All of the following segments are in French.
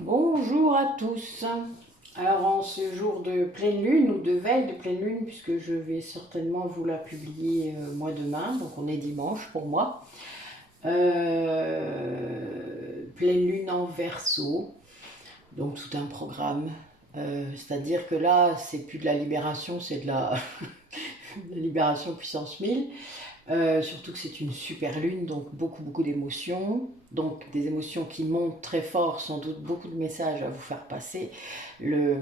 Bonjour à tous. Alors en ce jour de pleine lune ou de veille de pleine lune, puisque je vais certainement vous la publier moi demain, donc on est dimanche pour moi. Pleine lune en Verseau, donc tout un programme. C'est-à-dire que là, c'est plus de la libération, c'est de la, de la libération puissance 1000. Surtout que c'est une super lune, donc beaucoup d'émotions. Donc des émotions qui montent très fort, sans doute beaucoup de messages à vous faire passer. Le,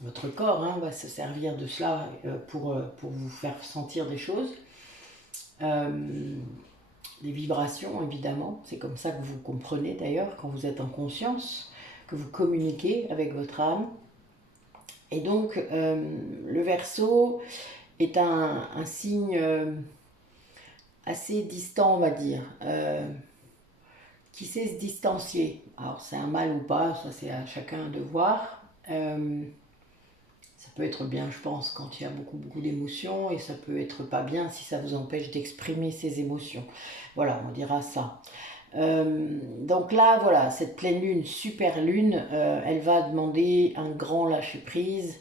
Votre corps va se servir de cela pour vous faire sentir des choses. Euh, des vibrations, évidemment. C'est comme ça que vous comprenez d'ailleurs quand vous êtes en conscience, que vous communiquez avec votre âme. Et donc le Verseau est un signe assez distant, on va dire, qui sait se distancier. Alors c'est un mal ou pas, ça c'est à chacun de voir. Ça peut être bien, je pense, quand il y a beaucoup d'émotions, et ça peut être pas bien si ça vous empêche d'exprimer ces émotions. Voilà, on dira ça. Donc là, voilà, cette pleine lune, super lune, elle va demander un grand lâcher prise.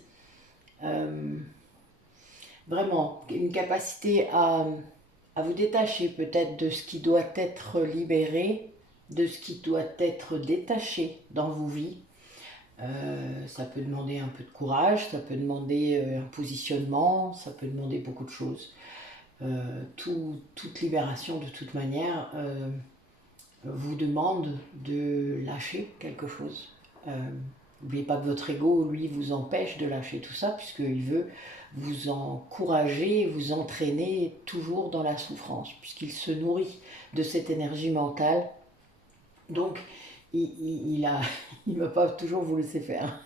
Vraiment, une capacité à vous détacher peut-être de ce qui doit être libéré, de ce qui doit être détaché dans vos vies. Ça peut demander un peu de courage, ça peut demander un positionnement, ça peut demander beaucoup de choses. Toute libération, de toute manière, vous demande de lâcher quelque chose. N'oubliez pas que votre ego, lui, vous empêche de lâcher tout ça, puisqu'il veut vous encourager, vous entraîner toujours dans la souffrance, puisqu'il se nourrit de cette énergie mentale. Donc, il ne va pas toujours vous laisser faire.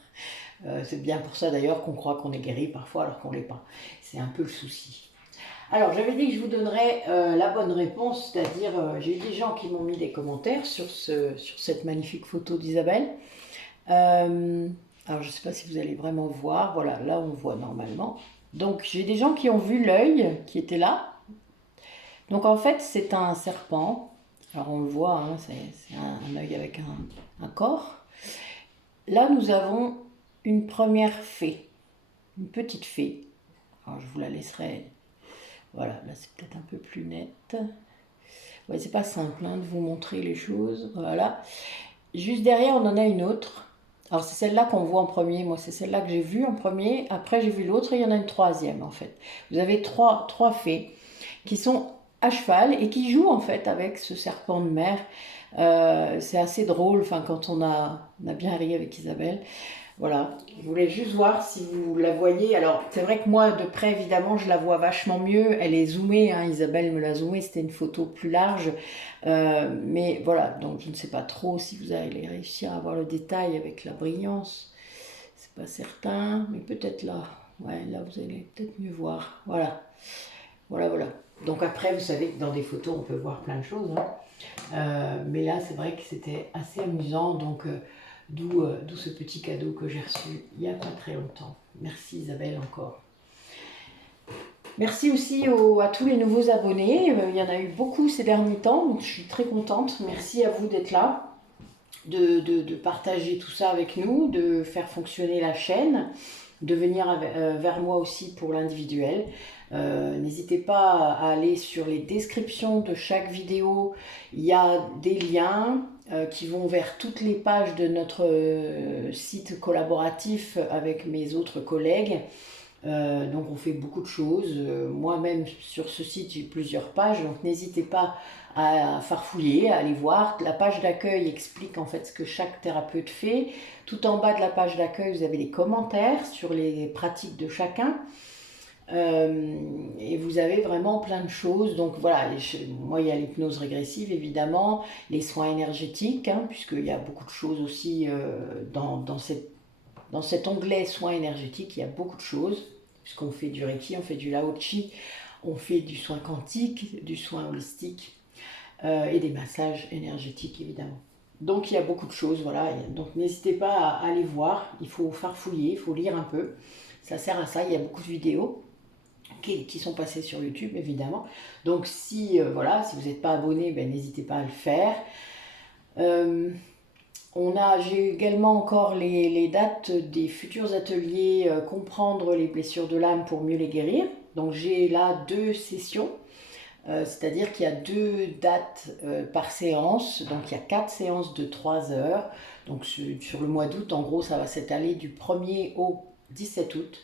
C'est bien pour ça d'ailleurs qu'on croit qu'on est guéri parfois alors qu'on ne l'est pas. C'est un peu le souci. Alors, j'avais dit que je vous donnerais la bonne réponse, c'est-à-dire, j'ai eu des gens qui m'ont mis des commentaires sur cette magnifique photo d'Isabelle. Alors, je ne sais pas si vous allez vraiment voir. Voilà, là, on voit normalement. Donc, j'ai des gens qui ont vu l'œil qui était là. Donc, en fait, c'est un serpent. Alors, on le voit, hein, c'est un œil avec un corps. Là, nous avons une première fée, une petite fée. Alors, je vous la laisserai. Voilà, là, c'est peut-être un peu plus net. Ouais, c'est pas simple de vous montrer les choses. Voilà. Juste derrière, on en a une autre. Alors, c'est celle-là qu'on voit en premier. Moi, c'est celle-là que j'ai vue en premier. Après, j'ai vu l'autre et il y en a une troisième, en fait. Vous avez trois fées qui sont à cheval et qui jouent, en fait, avec ce serpent de mer. C'est assez drôle, enfin, quand on a bien ri avec Isabelle. Voilà, je voulais juste voir si vous la voyez. Alors, c'est vrai que moi, de près, évidemment, je la vois vachement mieux. Elle est zoomée, hein, Isabelle me l'a zoomée, c'était une photo plus large. Mais voilà, donc je ne sais pas trop si vous allez réussir à avoir le détail avec la brillance. C'est pas certain, mais peut-être là. Ouais, là, vous allez peut-être mieux voir. Voilà, voilà. Donc après, vous savez que dans des photos, on peut voir plein de choses, hein. Mais là, c'est vrai que c'était assez amusant, donc d'où ce petit cadeau que j'ai reçu il n'y a pas très longtemps. Merci Isabelle encore. Merci aussi à tous les nouveaux abonnés. Il y en a eu beaucoup ces derniers temps, donc je suis très contente. Merci à vous d'être là, de partager tout ça avec nous, de faire fonctionner la chaîne, de venir vers moi aussi pour l'individuel. N'hésitez pas à aller sur les descriptions de chaque vidéo. Il y a des liens qui vont vers toutes les pages de notre site collaboratif avec mes autres collègues. Donc on fait beaucoup de choses. Moi-même sur ce site j'ai plusieurs pages, donc n'hésitez pas à farfouiller, à aller voir. La page d'accueil explique en fait ce que chaque thérapeute fait. Tout en bas de la page d'accueil vous avez des commentaires sur les pratiques de chacun. Et vous avez vraiment plein de choses. Donc voilà, moi il y a l'hypnose régressive évidemment, les soins énergétiques, hein, puisqu'il y a beaucoup de choses aussi dans cet onglet soins énergétiques, il y a beaucoup de choses, puisqu'on fait du Reiki, on fait du Lao Chi, on fait du soin quantique, du soin holistique et des massages énergétiques évidemment. Donc il y a beaucoup de choses, voilà. Donc n'hésitez pas à aller voir, il faut farfouiller, il faut lire un peu. Ça sert à ça, il y a beaucoup de vidéos qui sont passées sur YouTube évidemment. Donc si, voilà, si vous n'êtes pas abonné, ben, n'hésitez pas à le faire. J'ai également encore les dates des futurs ateliers comprendre les blessures de l'âme pour mieux les guérir. Donc j'ai là 2 sessions, c'est-à-dire qu'il y a 2 dates par séance. Donc il y a 4 séances de 3 heures. Donc sur le mois d'août, en gros, ça va s'étaler du 1er au 17 août.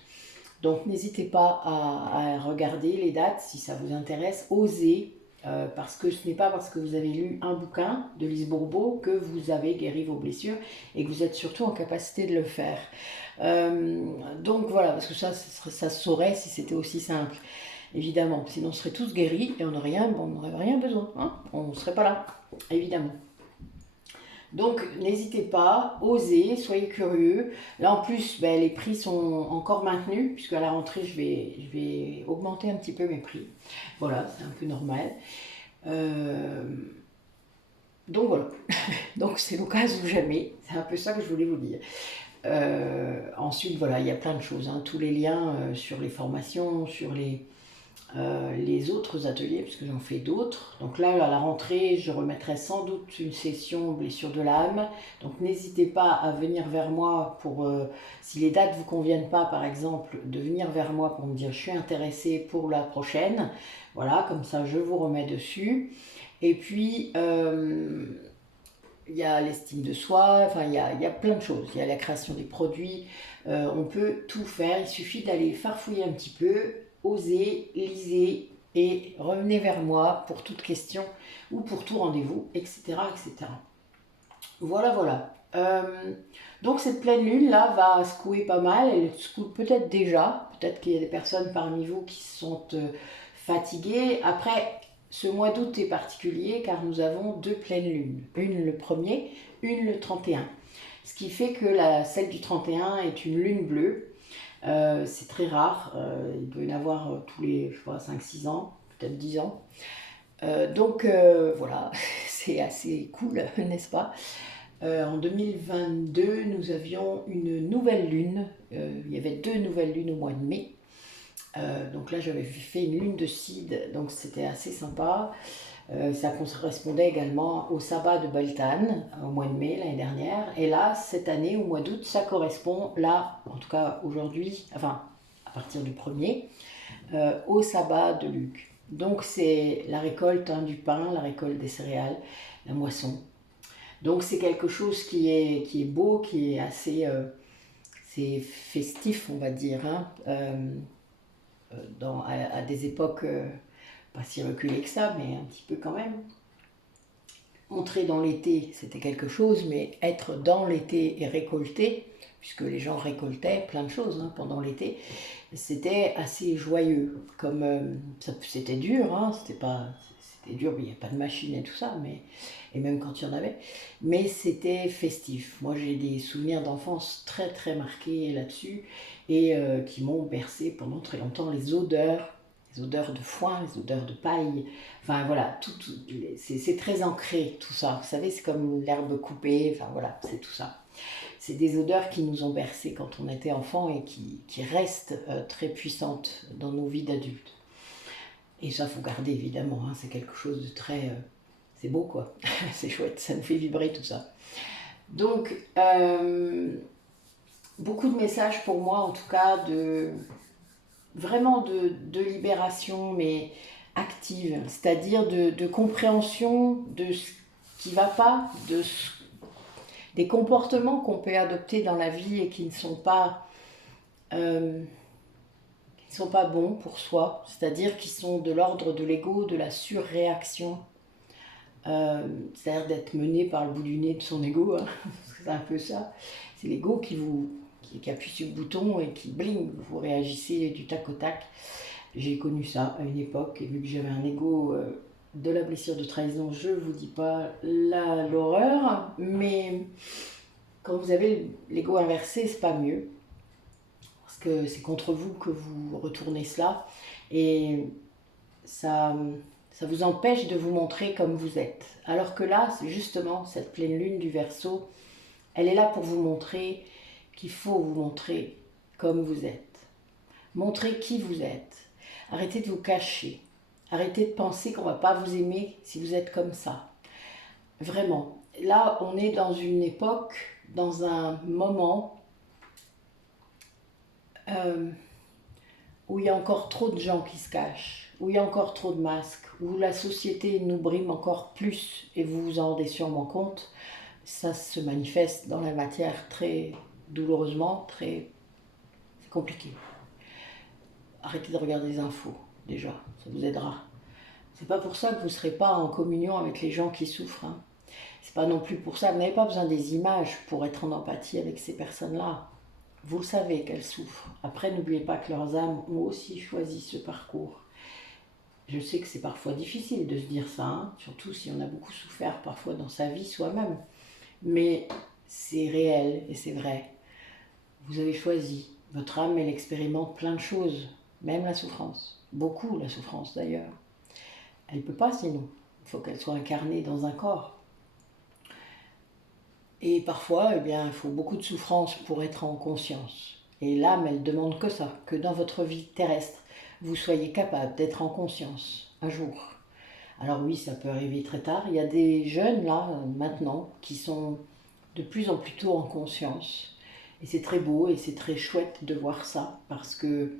Donc n'hésitez pas à regarder les dates si ça vous intéresse. Osez. Parce que ce n'est pas parce que vous avez lu un bouquin de Lise Bourbeau que vous avez guéri vos blessures et que vous êtes surtout en capacité de le faire. Donc voilà, parce que ça se saurait si c'était aussi simple, évidemment. Sinon on serait tous guéris et on n'aurait rien besoin, hein, on ne serait pas là, évidemment. Donc n'hésitez pas, osez, soyez curieux. Là en plus, les prix sont encore maintenus, puisque à la rentrée, je vais augmenter un petit peu mes prix. Voilà, c'est un peu normal. Donc voilà, donc c'est l'occasion ou jamais, c'est un peu ça que je voulais vous dire. Ensuite, voilà, il y a plein de choses, hein, tous les liens sur les formations, sur les autres ateliers, parce que j'en fais d'autres. Donc là, à la rentrée, je remettrai sans doute une session blessure de l'âme. Donc n'hésitez pas à venir vers moi pour, si les dates ne vous conviennent pas, par exemple, de venir vers moi pour me dire je suis intéressée pour la prochaine. Voilà, comme ça je vous remets dessus. Et puis, il y a l'estime de soi, enfin il y a plein de choses. Il y a la création des produits, on peut tout faire. Il suffit d'aller farfouiller un petit peu, oser, lisez et revenez vers moi pour toute question ou pour tout rendez-vous, etc. etc. Voilà, voilà. Donc cette pleine lune là va secouer pas mal, elle secoue peut-être déjà, peut-être qu'il y a des personnes parmi vous qui sont fatiguées. Après, ce mois d'août est particulier car nous avons 2 pleines lunes, une le 1er, une le 31. Ce qui fait que celle du 31 est une lune bleue. C'est très rare, il doit y en avoir tous les 5-6 ans, peut-être 10 ans. Donc voilà, c'est assez cool, n'est-ce pas? En 2022, nous avions une nouvelle lune. Il y avait 2 nouvelles lunes au mois de mai. Donc là, j'avais fait une lune de Cide, donc c'était assez sympa. Ça correspondait également au sabbat de Baltan au mois de mai l'année dernière. Et là, cette année, au mois d'août, ça correspond là, en tout cas aujourd'hui, enfin à partir du 1er, au sabbat de Luc. Donc c'est la récolte du pain, la récolte des céréales, la moisson. Donc c'est quelque chose qui est beau, qui est assez c'est festif, on va dire, hein, à des époques pas si reculées que ça, mais un petit peu quand même. Entrer dans l'été, c'était quelque chose, mais être dans l'été et récolter, puisque les gens récoltaient plein de choses pendant l'été, c'était assez joyeux. C'était dur, hein, c'était dur, mais il n'y a pas de machine et tout ça, et même quand il y en avait, mais c'était festif. Moi, j'ai des souvenirs d'enfance très très marqués là-dessus et qui m'ont bercé pendant très longtemps. Les odeurs de foin, les odeurs de paille, enfin voilà, c'est très ancré tout ça. Vous savez, c'est comme l'herbe coupée, enfin voilà, c'est tout ça. C'est des odeurs qui nous ont bercés quand on était enfant et qui restent très puissantes dans nos vies d'adultes. Et ça, faut garder évidemment, hein, c'est quelque chose de très... c'est beau quoi, c'est chouette, ça nous fait vibrer tout ça. Donc, beaucoup de messages pour moi en tout cas, vraiment de libération, mais active, c'est-à-dire de compréhension de ce qui ne va pas, des comportements qu'on peut adopter dans la vie et qui ne sont pas bons pour soi, c'est-à-dire qui sont de l'ordre de l'ego, de la surréaction, c'est-à-dire d'être mené par le bout du nez de son ego, hein. C'est un peu ça, c'est l'ego qui appuie sur le bouton et qui bling, vous réagissez du tac au tac. J'ai connu ça à une époque et vu que j'avais un ego de la blessure de trahison, je vous dis pas l'horreur, mais quand vous avez l'ego inversé, c'est pas mieux parce que c'est contre vous que vous retournez cela et ça vous empêche de vous montrer comme vous êtes. Alors que là, c'est justement cette pleine lune du Verseau, elle est là pour vous montrer qu'il faut vous montrer comme vous êtes. Montrez qui vous êtes. Arrêtez de vous cacher. Arrêtez de penser qu'on ne va pas vous aimer si vous êtes comme ça. Vraiment. là, on est dans une époque, dans un moment euh, où il y a encore trop de gens qui se cachent, où il y a encore trop de masques, où la société nous brime encore plus, et vous vous en rendez sûrement compte, ça se manifeste dans la matière très douloureusement, très... c'est compliqué. Arrêtez de regarder les infos, déjà, ça vous aidera. C'est pas pour ça que vous ne serez pas en communion avec les gens qui souffrent. Hein. C'est pas non plus pour ça. Vous n'avez pas besoin des images pour être en empathie avec ces personnes-là. Vous le savez qu'elles souffrent. Après, n'oubliez pas que leurs âmes ont aussi choisi ce parcours. Je sais que c'est parfois difficile de se dire ça, hein, surtout si on a beaucoup souffert parfois dans sa vie soi-même. Mais c'est réel et c'est vrai. Vous avez choisi. Votre âme, elle expérimente plein de choses, même la souffrance. Beaucoup la souffrance d'ailleurs. Elle ne peut pas sinon. Il faut qu'elle soit incarnée dans un corps. Et parfois, eh bien, il faut beaucoup de souffrance pour être en conscience. Et l'âme, elle demande que ça, que dans votre vie terrestre, vous soyez capable d'être en conscience un jour. Alors oui, ça peut arriver très tard. Il y a des jeunes là, maintenant, qui sont de plus en plus tôt en conscience. Et c'est très beau et c'est très chouette de voir ça, parce que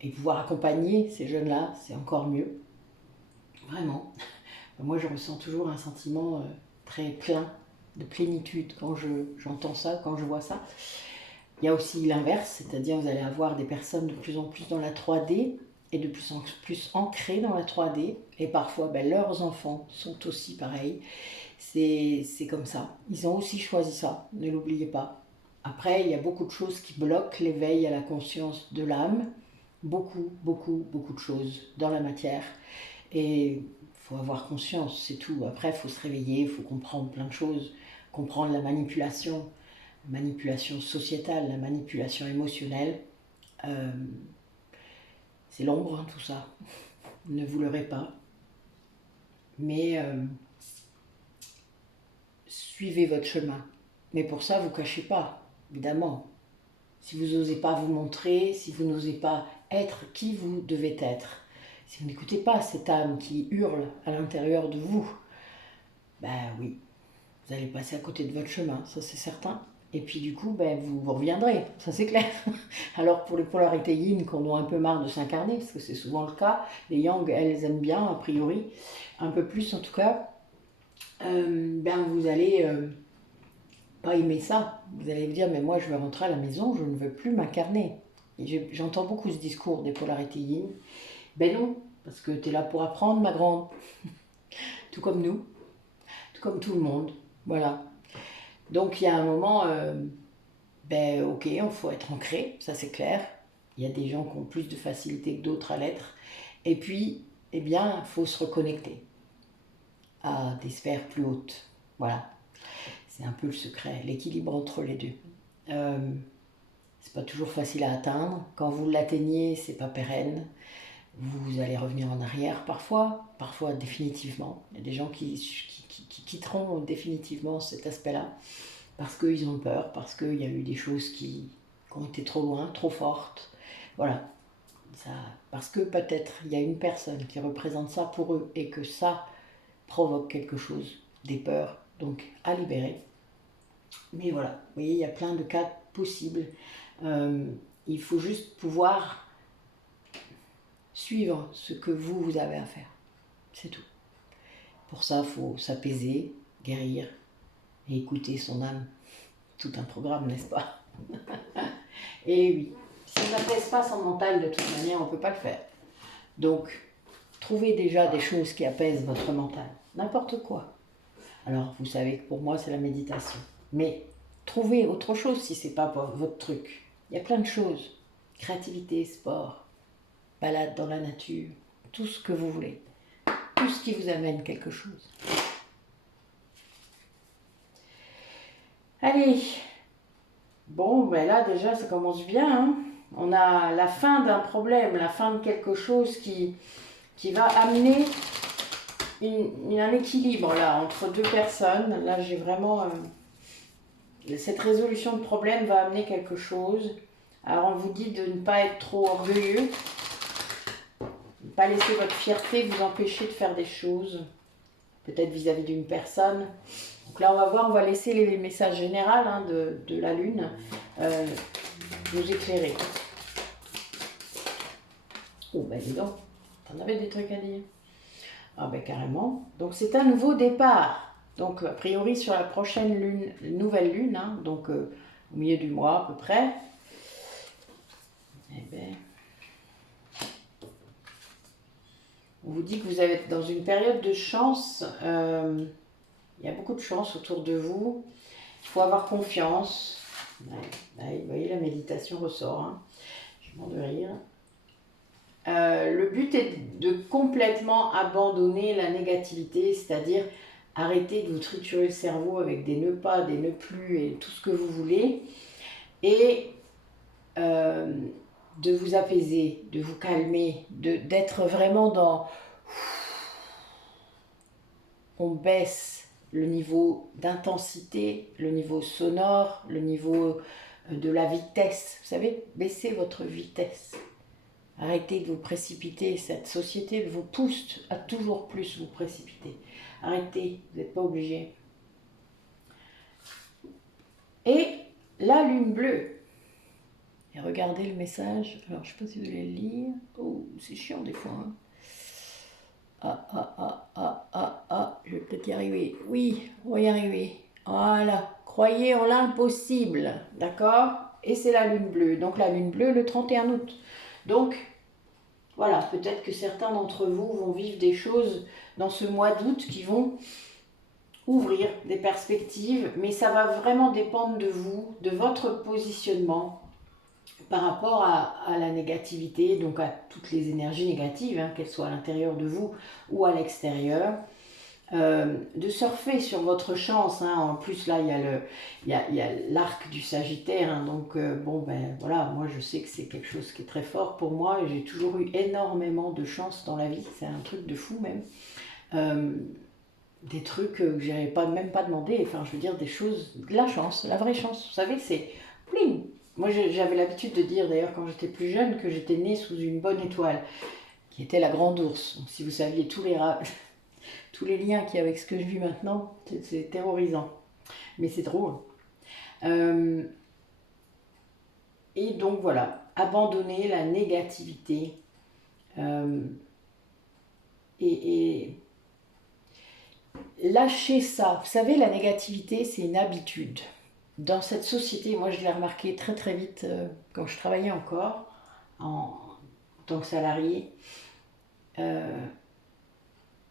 et pouvoir accompagner ces jeunes-là, c'est encore mieux. Vraiment. Moi, je ressens toujours un sentiment très plein, de plénitude quand j'entends ça, quand je vois ça. Il y a aussi l'inverse, c'est-à-dire vous allez avoir des personnes de plus en plus dans la 3D et de plus en plus ancrées dans la 3D. Et parfois, ben, leurs enfants sont aussi pareils. C'est comme ça. Ils ont aussi choisi ça, ne l'oubliez pas. Après, il y a beaucoup de choses qui bloquent l'éveil à la conscience de l'âme. Beaucoup, beaucoup, beaucoup de choses dans la matière. Et il faut avoir conscience, c'est tout. Après, il faut se réveiller, il faut comprendre plein de choses. Comprendre la manipulation sociétale, la manipulation émotionnelle. Euh, c'est l'ombre, hein, tout ça. Ne vous leurrez pas. Mais suivez votre chemin. Mais pour ça, vous ne cachez pas, évidemment. Si vous n'osez pas vous montrer, si vous n'osez pas être qui vous devez être, si vous n'écoutez pas cette âme qui hurle à l'intérieur de vous, ben oui, vous allez passer à côté de votre chemin, ça c'est certain. Et puis du coup, ben, vous reviendrez, ça c'est clair. Alors pour les polarités yin qu'on a un peu marre de s'incarner, parce que c'est souvent le cas, les yang, elles aiment bien, a priori, un peu plus en tout cas, ben vous allez pas aimer ça. Vous allez vous dire, mais moi je vais rentrer à la maison, je ne veux plus m'incarner. Et j'entends beaucoup ce discours des polarités yin. Ben non, parce que tu es là pour apprendre, ma grande. Tout comme nous, tout comme tout le monde. Voilà. Donc il y a un moment, ben ok, il faut être ancré, ça c'est clair. Il y a des gens qui ont plus de facilité que d'autres à l'être. Et puis, eh bien, il faut se reconnecter à des sphères plus hautes. Voilà. C'est un peu le secret, l'équilibre entre les deux. C'est pas toujours facile à atteindre. Quand vous l'atteignez, c'est pas pérenne. Vous allez revenir en arrière parfois, parfois définitivement. Il y a des gens qui quitteront définitivement cet aspect-là parce qu'ils ont peur, parce qu'il y a eu des choses qui ont été trop loin, trop fortes. Voilà. Ça, parce que peut-être il y a une personne qui représente ça pour eux et que ça provoque quelque chose, des peurs, donc à libérer. Mais voilà, vous voyez, il y a plein de cas possibles. Il faut juste pouvoir suivre ce que vous avez à faire. C'est tout. Pour ça, il faut s'apaiser, guérir et écouter son âme. Tout un programme, n'est-ce pas? Et oui, si on n'apaise pas son mental de toute manière, on ne peut pas le faire. Donc, trouvez déjà des choses qui apaisent votre mental. N'importe quoi. Alors, vous savez que pour moi, c'est la méditation. Mais trouvez autre chose si ce n'est pas votre truc. Il y a plein de choses. Créativité, sport, balade dans la nature, tout ce que vous voulez. Tout ce qui vous amène quelque chose. Allez. Bon, ben là déjà ça commence bien. Hein. On a la fin d'un problème, la fin de quelque chose qui va amener un équilibre là entre deux personnes. Là j'ai vraiment... cette résolution de problème va amener quelque chose. Alors on vous dit de ne pas être trop orgueilleux. De ne pas laisser votre fierté vous empêcher de faire des choses. peut-être vis-à-vis d'une personne. Donc là, on va voir, on va laisser les messages généraux hein, de la Lune nous éclairer. Oh, ben dis donc, t'en avais des trucs à dire. Ah ben carrément. Donc c'est un nouveau départ. Donc a priori sur la prochaine lune, nouvelle lune, hein, donc au milieu du mois à peu près. Eh ben, on vous dit que vous êtes dans une période de chance. Il y a beaucoup de chance autour de vous. Il faut avoir confiance. Ouais, vous voyez, la méditation ressort. Hein. Je suis mort de rire. Le but est de complètement abandonner la négativité, c'est-à-dire arrêter de vous triturer le cerveau avec des nœuds pas, des nœuds plus et tout ce que vous voulez, et de vous apaiser, de vous calmer, d'être vraiment dans... On baisse le niveau d'intensité, le niveau sonore, le niveau de la vitesse. Vous savez, baissez votre vitesse. Arrêtez de vous précipiter. Cette société vous pousse à toujours plus vous précipiter. Arrêtez, vous n'êtes pas obligé. Et la lune bleue. Et regardez le message. Alors, je ne sais pas si vous allez le lire. Oh, c'est chiant des fois. Hein. Je vais peut-être y arriver. Oui, on va y arriver. Voilà. Croyez en l'impossible. D'accord? Et c'est la lune bleue. Donc, la lune bleue le 31 août. Donc, voilà, peut-être que certains d'entre vous vont vivre des choses dans ce mois d'août qui vont ouvrir des perspectives, mais ça va vraiment dépendre de vous, de votre positionnement par rapport à la négativité, donc à toutes les énergies négatives, hein, qu'elles soient à l'intérieur de vous ou à l'extérieur. De surfer sur votre chance. Hein. En plus, là, il y a l'arc du Sagittaire. Hein. Donc, bon, ben voilà, moi, je sais que c'est quelque chose qui est très fort pour moi. Et j'ai toujours eu énormément de chance dans la vie. C'est un truc de fou, même. Des trucs que je n'avais même pas demandé. Enfin, je veux dire, des choses, de la chance, la vraie chance. Vous savez, c'est pling. Moi, j'avais l'habitude de dire, d'ailleurs, quand j'étais plus jeune, que j'étais née sous une bonne étoile, qui était la grande ours. Donc, si vous saviez tous les liens qu'il y a avec ce que je vis maintenant, c'est terrorisant. Mais c'est drôle. Et donc voilà, abandonner la négativité et lâcher ça. Vous savez, la négativité, c'est une habitude. Dans cette société, moi je l'ai remarqué très très vite quand je travaillais encore en tant que salarié.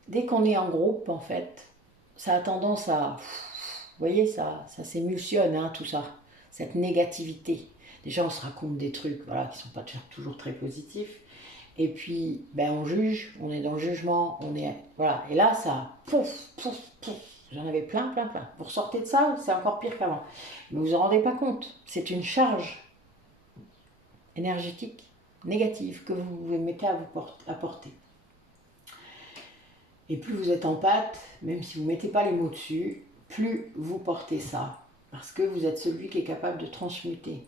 Dès qu'on est en groupe, en fait, ça a tendance à... Vous voyez, ça s'émulsionne, hein, tout ça. Cette négativité. Déjà, on se raconte des trucs voilà, qui ne sont pas toujours très positifs. Et puis, ben, on juge, on est dans le jugement, on est... Voilà. Et là, ça... Pouf, pouf, pouf. J'en avais plein. Vous ressortez de ça, c'est encore pire qu'avant. Mais vous ne vous en rendez pas compte. C'est une charge énergétique négative que vous mettez à porter. Et plus vous êtes en pâte, même si vous ne mettez pas les mots dessus, plus vous portez ça. Parce que vous êtes celui qui est capable de transmuter.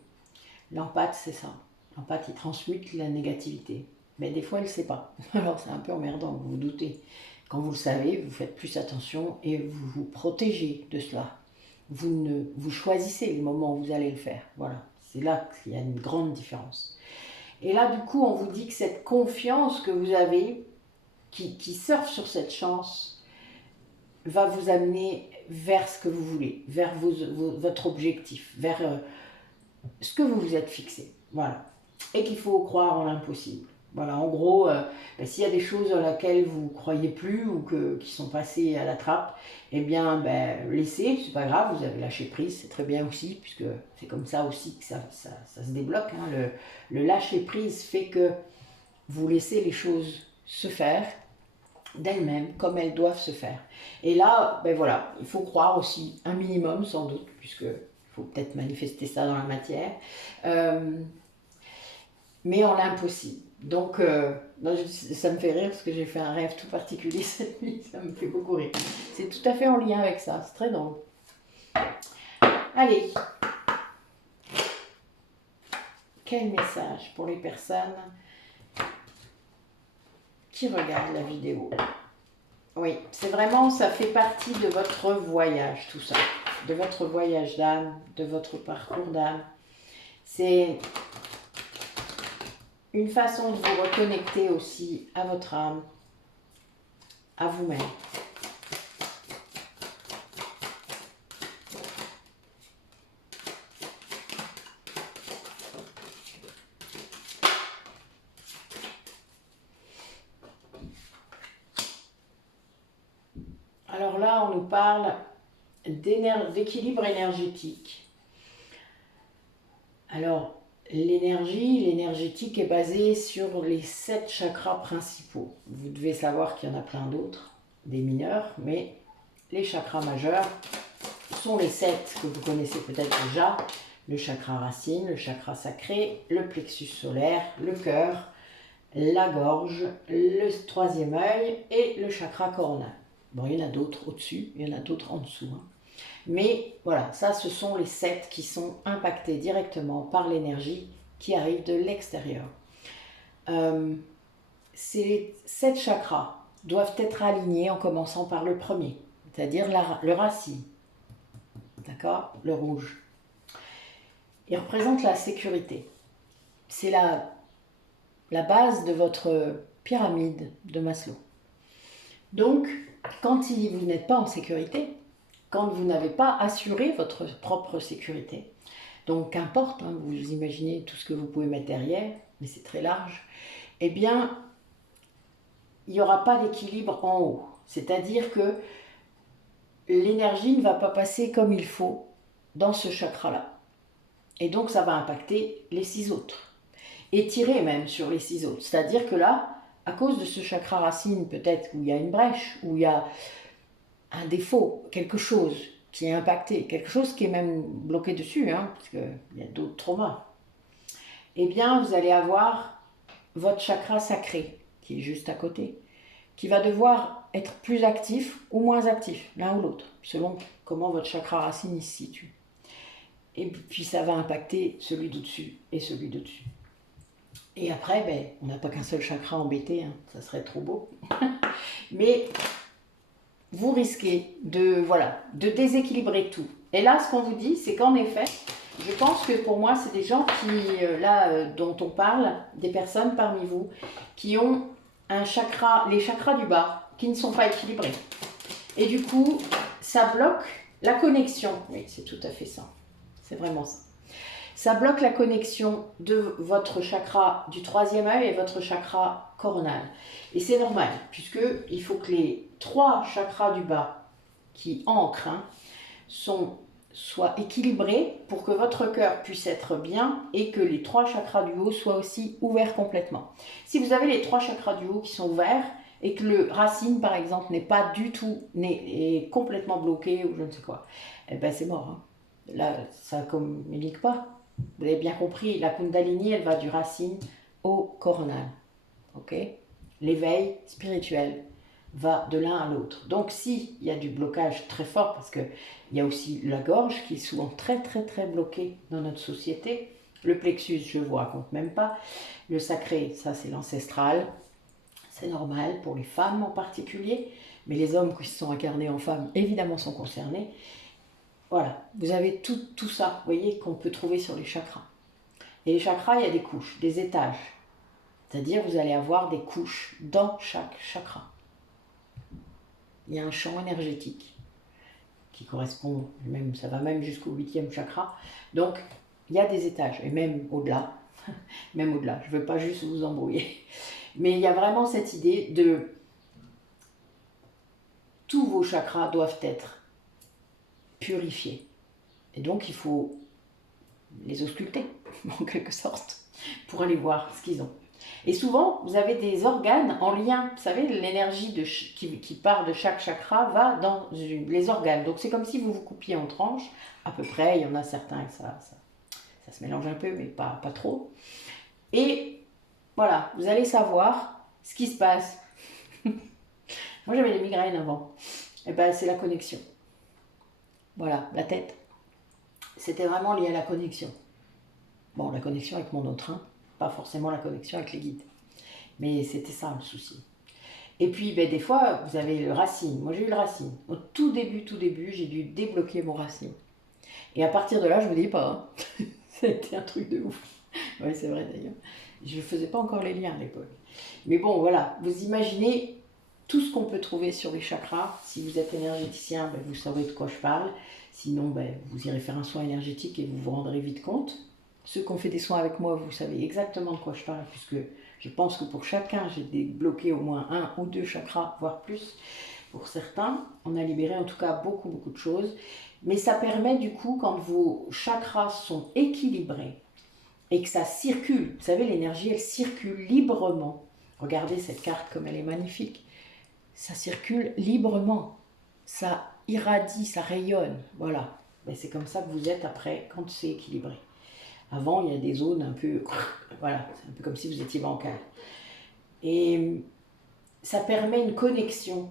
L'empathe, c'est ça. L'empathe, il transmute la négativité. Mais des fois, il ne sait pas. Alors, c'est un peu emmerdant, vous vous doutez. Quand vous le savez, vous faites plus attention et vous vous protégez de cela. Vous choisissez les moments où vous allez le faire. Voilà. C'est là qu'il y a une grande différence. Et là, du coup, on vous dit que cette confiance que vous avez, qui surfe sur cette chance, va vous amener vers ce que vous voulez, vers votre objectif, vers ce que vous vous êtes fixé. Voilà. Et qu'il faut croire en l'impossible. Voilà, en gros, s'il y a des choses dans lesquelles vous ne croyez plus ou qui sont passées à la trappe, eh bien, laissez, c'est pas grave, vous avez lâché prise, c'est très bien aussi, puisque c'est comme ça aussi que ça se débloque. Hein. Le lâcher prise fait que vous laissez les choses se faire d'elles-mêmes, comme elles doivent se faire. Et là, voilà, il faut croire aussi un minimum, sans doute, puisqu'il faut peut-être manifester ça dans la matière, mais en l'impossible. Donc, ça me fait rire parce que j'ai fait un rêve tout particulier cette nuit, ça me fait beaucoup rire. C'est tout à fait en lien avec ça, c'est très drôle. Allez. Quel message pour les personnes qui regardent la vidéo. Oui, c'est vraiment, ça fait partie de votre voyage, tout ça. De votre voyage d'âme, de votre parcours d'âme. C'est une façon de vous reconnecter aussi à votre âme, à vous-même. Alors là, on nous parle d'équilibre énergétique. Alors, l'énergétique est basée sur les 7 chakras principaux. Vous devez savoir qu'il y en a plein d'autres, des mineurs, mais les chakras majeurs sont les 7 que vous connaissez peut-être déjà. Le chakra racine, le chakra sacré, le plexus solaire, le cœur, la gorge, le troisième œil et le chakra coronal. Bon, il y en a d'autres au-dessus, il y en a d'autres en dessous. Mais voilà, ça, ce sont les 7 qui sont impactés directement par l'énergie qui arrive de l'extérieur. Ces 7 chakras doivent être alignés en commençant par le premier, c'est-à-dire le racine. D'accord? Le rouge. Il représente la sécurité. C'est la base de votre pyramide de Maslow. Donc, quand vous n'êtes pas en sécurité, quand vous n'avez pas assuré votre propre sécurité, donc qu'importe, hein, vous imaginez tout ce que vous pouvez mettre derrière, mais c'est très large, eh bien, il n'y aura pas d'équilibre en haut. C'est-à-dire que l'énergie ne va pas passer comme il faut dans ce chakra-là. Et donc, ça va impacter les 6 autres. Et tirer même sur les 6 autres. C'est-à-dire que là, à cause de ce chakra racine, peut-être où il y a une brèche, où il y a un défaut, quelque chose qui est impacté, quelque chose qui est même bloqué dessus, hein, parce qu'il y a d'autres traumas, eh bien, vous allez avoir votre chakra sacré, qui est juste à côté, qui va devoir être plus actif ou moins actif, l'un ou l'autre, selon comment votre chakra racine il se situe. Et puis, ça va impacter celui d'au-dessus et celui d'au-dessus. Et après, ben, on n'a pas qu'un seul chakra embêté, hein, ça serait trop beau. Mais vous risquez de déséquilibrer tout. Et là, ce qu'on vous dit, c'est qu'en effet, je pense que pour moi, c'est des gens dont on parle, des personnes parmi vous, qui ont les chakras du bas, qui ne sont pas équilibrés. Et du coup, ça bloque la connexion. Oui, c'est tout à fait ça. C'est vraiment ça. Ça bloque la connexion de votre chakra du troisième œil et votre chakra coronal. Et c'est normal, puisqu'il faut que les 3 chakras du bas qui ancrent soient équilibrés pour que votre cœur puisse être bien et que les 3 chakras du haut soient aussi ouverts complètement. Si vous avez les 3 chakras du haut qui sont ouverts et que le racine, par exemple, n'est pas du tout, est complètement bloqué ou je ne sais quoi, eh ben c'est mort. Hein. Là, ça ne communique pas. Vous avez bien compris, la Kundalini, elle va du racine au coronal. Ok? L'éveil spirituel va de l'un à l'autre. Donc, s'il y a du blocage très fort, parce qu'il y a aussi la gorge qui est souvent très, très, très bloquée dans notre société. Le plexus, je ne vous raconte même pas. Le sacré, ça, c'est l'ancestral. C'est normal pour les femmes en particulier. Mais les hommes qui sont incarnés en femmes, évidemment, sont concernés. Voilà, vous avez tout ça, vous voyez, qu'on peut trouver sur les chakras. Et les chakras, il y a des couches, des étages. C'est-à-dire, vous allez avoir des couches dans chaque chakra. Il y a un champ énergétique qui correspond, ça va même jusqu'au 8e chakra. Donc, il y a des étages, et même au-delà. Même au-delà, je ne veux pas juste vous embrouiller. Mais il y a vraiment cette idée de... Tous vos chakras doivent être purifiés. Et donc, il faut les ausculter, en quelque sorte, pour aller voir ce qu'ils ont. Et souvent, vous avez des organes en lien. Vous savez, l'énergie qui part de chaque chakra va dans les organes. Donc, c'est comme si vous vous coupiez en tranches, à peu près. Il y en a certains, ça se mélange un peu, mais pas trop. Et voilà, vous allez savoir ce qui se passe. Moi, j'avais des migraines avant. Et ben, c'est la connexion. Voilà, la tête. C'était vraiment lié à la connexion. Bon, la connexion avec mon autre, hein, pas forcément la connexion avec les guides. Mais c'était ça le souci. Et puis, ben, des fois, vous avez le racine. Moi, j'ai eu le racine. Au tout début, j'ai dû débloquer mon racine. Et à partir de là, je vous dis pas, hein. C'était un truc de ouf. Oui, c'est vrai d'ailleurs. Je ne faisais pas encore les liens à l'époque. Mais bon, voilà, vous imaginez tout ce qu'on peut trouver sur les chakras. Si vous êtes énergéticien, ben, vous saurez de quoi je parle. Sinon, ben, vous irez faire un soin énergétique et vous vous rendrez vite compte. Ceux qui ont fait des soins avec moi, vous savez exactement de quoi je parle, puisque je pense que pour chacun, j'ai débloqué au moins 1 ou 2 chakras, voire plus. Pour certains, on a libéré en tout cas beaucoup de choses. Mais ça permet du coup, quand vos chakras sont équilibrés et que ça circule, vous savez, l'énergie, elle circule librement. Regardez cette carte comme elle est magnifique. Ça circule librement. Ça irradie, ça rayonne. Voilà. Ben, c'est comme ça que vous êtes après quand c'est équilibré. Avant, il y a des zones un peu... Voilà, c'est un peu comme si vous étiez bancal. Et ça permet une connexion,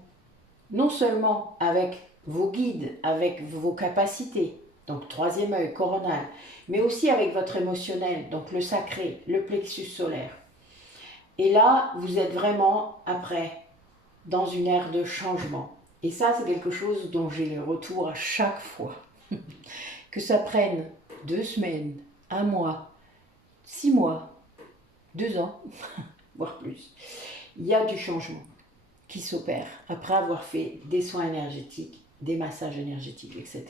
non seulement avec vos guides, avec vos capacités, donc troisième œil coronal, mais aussi avec votre émotionnel, donc le sacré, le plexus solaire. Et là, vous êtes vraiment, après, dans une ère de changement. Et ça, c'est quelque chose dont j'ai le retour à chaque fois. Que ça prenne 2 semaines, 1 mois, 6 mois, 2 ans, voire plus. Il y a du changement qui s'opère après avoir fait des soins énergétiques, des massages énergétiques, etc.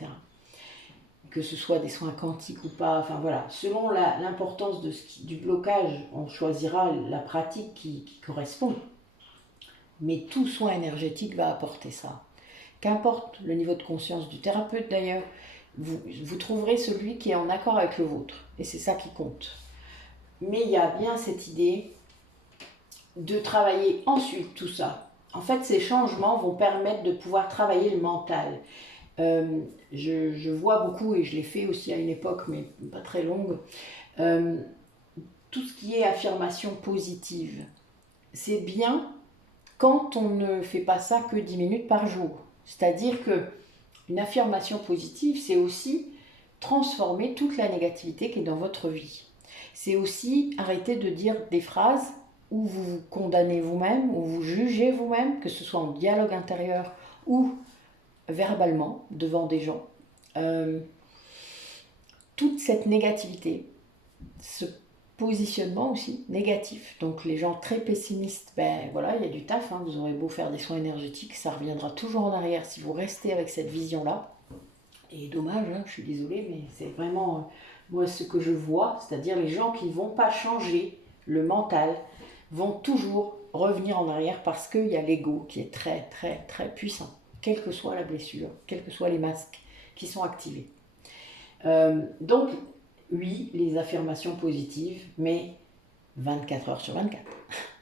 Que ce soit des soins quantiques ou pas, enfin voilà, selon l'importance du blocage, on choisira la pratique qui correspond. Mais tout soin énergétique va apporter ça. Qu'importe le niveau de conscience du thérapeute d'ailleurs, vous trouverez celui qui est en accord avec le vôtre. Et c'est ça qui compte. Mais il y a bien cette idée de travailler ensuite tout ça. En fait, ces changements vont permettre de pouvoir travailler le mental. Je vois beaucoup, et je l'ai fait aussi à une époque, mais pas très longue, tout ce qui est affirmation positive. C'est bien quand on ne fait pas ça que 10 minutes par jour. C'est-à-dire que une affirmation positive, c'est aussi transformer toute la négativité qui est dans votre vie. C'est aussi arrêter de dire des phrases où vous vous condamnez vous-même, où vous jugez vous-même, que ce soit en dialogue intérieur ou verbalement devant des gens. Toute cette négativité, ce positionnement aussi négatif. Donc les gens très pessimistes, ben voilà, il y a du taf, hein, vous aurez beau faire des soins énergétiques, ça reviendra toujours en arrière si vous restez avec cette vision-là. Et dommage, hein, je suis désolée, mais c'est vraiment moi ce que je vois, c'est-à-dire les gens qui ne vont pas changer le mental vont toujours revenir en arrière parce qu'il y a l'ego qui est très puissant, quelle que soit la blessure, quels que soient les masques qui sont activés. Donc, oui, les affirmations positives, mais 24 heures sur 24.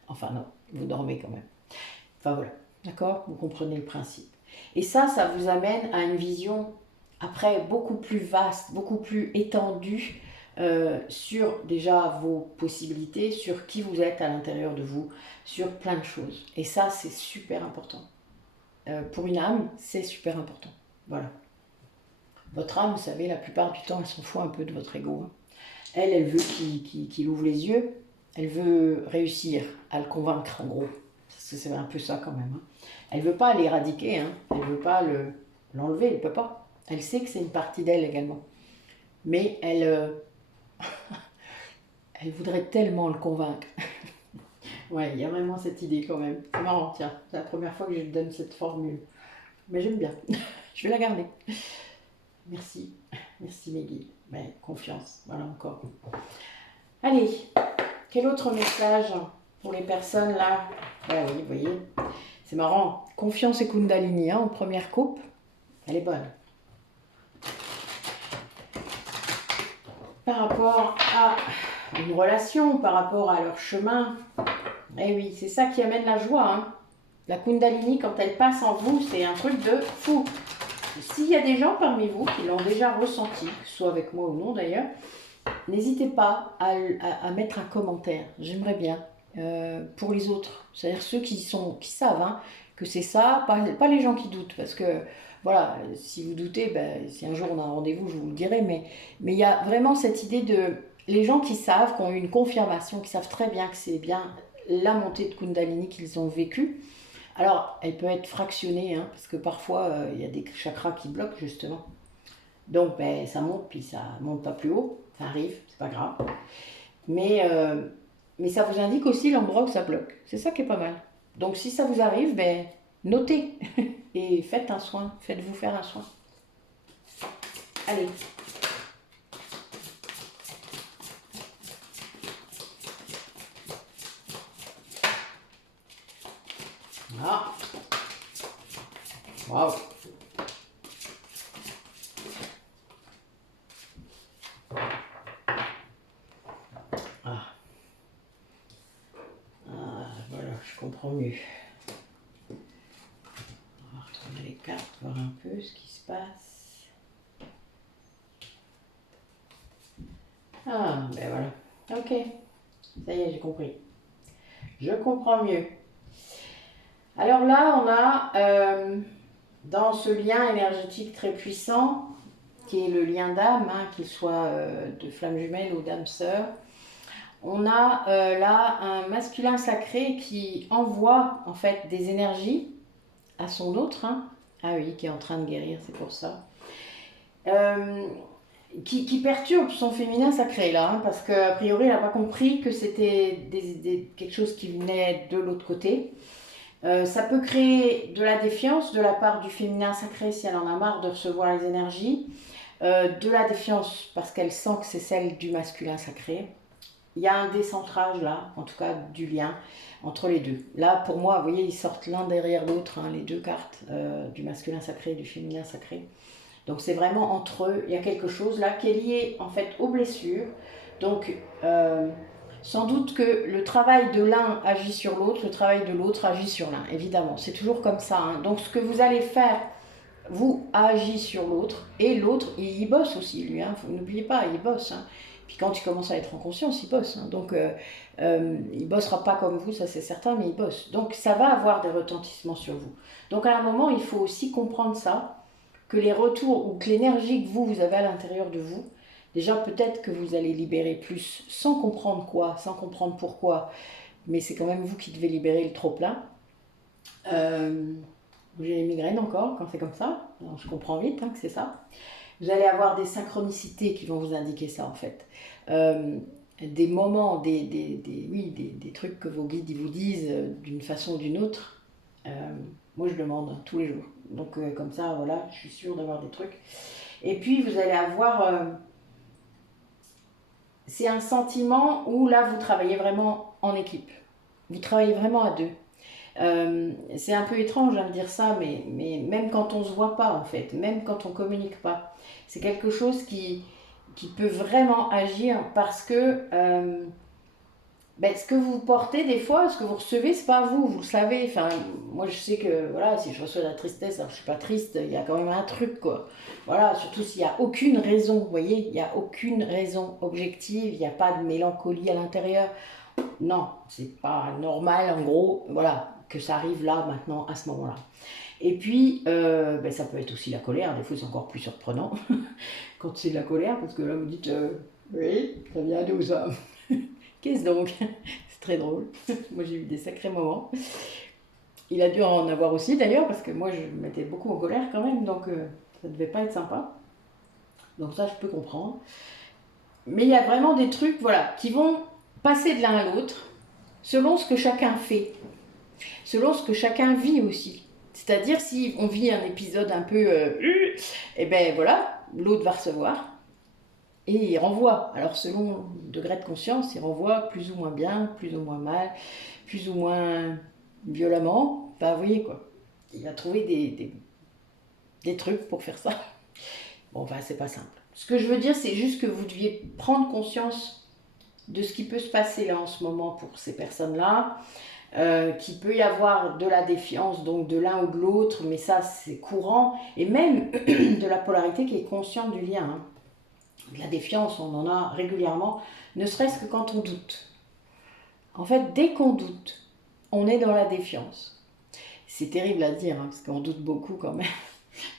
Enfin non, vous dormez quand même. Enfin voilà, d'accord? Vous comprenez le principe. Et ça vous amène à une vision après beaucoup plus vaste, beaucoup plus étendue sur déjà vos possibilités, sur qui vous êtes à l'intérieur de vous, sur plein de choses. Et ça, c'est super important. Pour une âme, c'est super important. Voilà. Votre âme, vous savez, la plupart du temps, elle s'en fout un peu de votre ego. Hein. Elle veut qu'il ouvre les yeux. Elle veut réussir à le convaincre, en gros. C'est un peu ça quand même. Hein. Elle ne veut pas l'éradiquer. Hein. Elle ne veut pas l'enlever. Elle ne peut pas. Elle sait que c'est une partie d'elle également. Mais elle voudrait tellement le convaincre. Ouais, il y a vraiment cette idée quand même. C'est marrant, tiens. C'est la première fois que je donne cette formule. Mais j'aime bien. Je vais la garder. Merci. Merci mes guides. Mais confiance. Voilà encore. Allez. Quel autre message pour les personnes là? Ben oui, vous voyez. C'est marrant. Confiance et Kundalini hein, en première coupe. Elle est bonne. Par rapport à une relation, par rapport à leur chemin. Eh oui, c'est ça qui amène la joie. Hein. La Kundalini, quand elle passe en vous, c'est un truc de fou. S'il y a des gens parmi vous qui l'ont déjà ressenti, que ce soit avec moi ou non d'ailleurs, n'hésitez pas à mettre un commentaire. J'aimerais bien pour les autres. C'est-à-dire ceux qui savent hein, que c'est ça, pas les gens qui doutent. Parce que voilà, si vous doutez, ben, si un jour on a un rendez-vous, je vous le dirai. Mais il y a vraiment cette idée de les gens qui savent, qui ont eu une confirmation, qui savent très bien que c'est bien la montée de Kundalini qu'ils ont vécue. Alors, elle peut être fractionnée, hein, parce que parfois, il y a des chakras qui bloquent, justement. Donc, ben, ça monte, puis ça monte pas plus haut. Ça arrive, c'est pas grave. Mais, euh, mais ça vous indique aussi l'endroit où ça bloque. C'est ça qui est pas mal. Donc, si ça vous arrive, ben, notez et faites un soin. Faites-vous faire un soin. Allez. Ah, waouh. Ah, voilà, je comprends mieux. On va retourner les cartes, voir un peu ce qui se passe. Ah, ben voilà. Ok, ça y est, j'ai compris. Je comprends mieux. Alors là, on a dans ce lien énergétique très puissant, qui est le lien d'âme, hein, qu'il soit de flamme jumelle ou d'âme sœur, on a là un masculin sacré qui envoie en fait des énergies à son autre, hein. Ah oui, qui est en train de guérir, c'est pour ça. Euh, qui perturbe son féminin sacré là, hein, parce qu'a priori elle n'a pas compris que c'était quelque chose qui venait de l'autre côté. Ça peut créer de la défiance de la part du féminin sacré si elle en a marre de recevoir les énergies, de la défiance parce qu'elle sent que c'est celle du masculin sacré. Il y a un décentrage là, en tout cas du lien entre les deux. Là, pour moi, vous voyez, ils sortent l'un derrière l'autre, hein, les deux cartes du masculin sacré et du féminin sacré. Donc c'est vraiment entre eux, il y a quelque chose là qui est lié en fait aux blessures. Donc sans doute que le travail de l'un agit sur l'autre, le travail de l'autre agit sur l'un, évidemment. C'est toujours comme ça, hein. Donc ce que vous allez faire, vous agit sur l'autre, et l'autre, il bosse aussi, lui, hein. N'oubliez pas, il bosse, hein. Puis quand il commence à être en conscience, il bosse, hein. Donc il bossera pas comme vous, ça c'est certain, mais il bosse. Donc ça va avoir des retentissements sur vous. Donc à un moment, il faut aussi comprendre ça, que les retours ou que l'énergie que vous avez à l'intérieur de vous, déjà peut-être que vous allez libérer plus sans comprendre quoi, sans comprendre pourquoi, mais c'est quand même vous qui devez libérer le trop-plein. J'ai les migraines encore quand c'est comme ça, alors je comprends vite que c'est ça. Vous allez avoir des synchronicités qui vont vous indiquer ça en fait. Des moments, des trucs que vos guides ils vous disent d'une façon ou d'une autre. Moi je demande tous les jours. Donc comme ça, voilà, je suis sûre d'avoir des trucs. Et puis vous allez avoir... c'est un sentiment où là vous travaillez vraiment en équipe. Vous travaillez vraiment à deux. C'est un peu étrange de dire ça, mais même quand on ne se voit pas en fait, même quand on ne communique pas, c'est quelque chose qui peut vraiment agir parce que ce que vous portez des fois, ce que vous recevez, c'est pas vous, vous le savez. Enfin, moi je sais que voilà, si je reçois de la tristesse, alors je suis pas triste, il y a quand même un truc quoi. Voilà, surtout s'il n'y a aucune raison, vous voyez, il n'y a aucune raison objective, il n'y a pas de mélancolie à l'intérieur. Non, c'est pas normal en gros, voilà, que ça arrive là maintenant à ce moment-là. Et puis, ça peut être aussi la colère, des fois c'est encore plus surprenant quand c'est de la colère, parce que là vous dites, oui, ça vient d'où ça? Qu'est-ce donc? C'est très drôle. Moi j'ai eu des sacrés moments. Il a dû en avoir aussi d'ailleurs, parce que moi je me mettais beaucoup en colère quand même, donc ça devait pas être sympa. Donc ça je peux comprendre. Mais il y a vraiment des trucs voilà, qui vont passer de l'un à l'autre selon ce que chacun fait, selon ce que chacun vit aussi. C'est-à-dire si on vit un épisode un peu... et ben voilà, l'autre va recevoir et il renvoie. Alors selon le degré de conscience, il renvoie plus ou moins bien, plus ou moins mal, plus ou moins violemment. Enfin, vous voyez quoi. Il va trouver des trucs pour faire ça. Bon, enfin, c'est pas simple. Ce que je veux dire, c'est juste que vous deviez prendre conscience de ce qui peut se passer là en ce moment pour ces personnes-là. Qu'il peut y avoir de la défiance donc de l'un ou de l'autre, mais ça c'est courant, et même de la polarité qui est consciente du lien, hein. De la défiance, on en a régulièrement, ne serait-ce que quand on doute. En fait, dès qu'on doute, on est dans la défiance. C'est terrible à dire, hein, parce qu'on doute beaucoup quand même.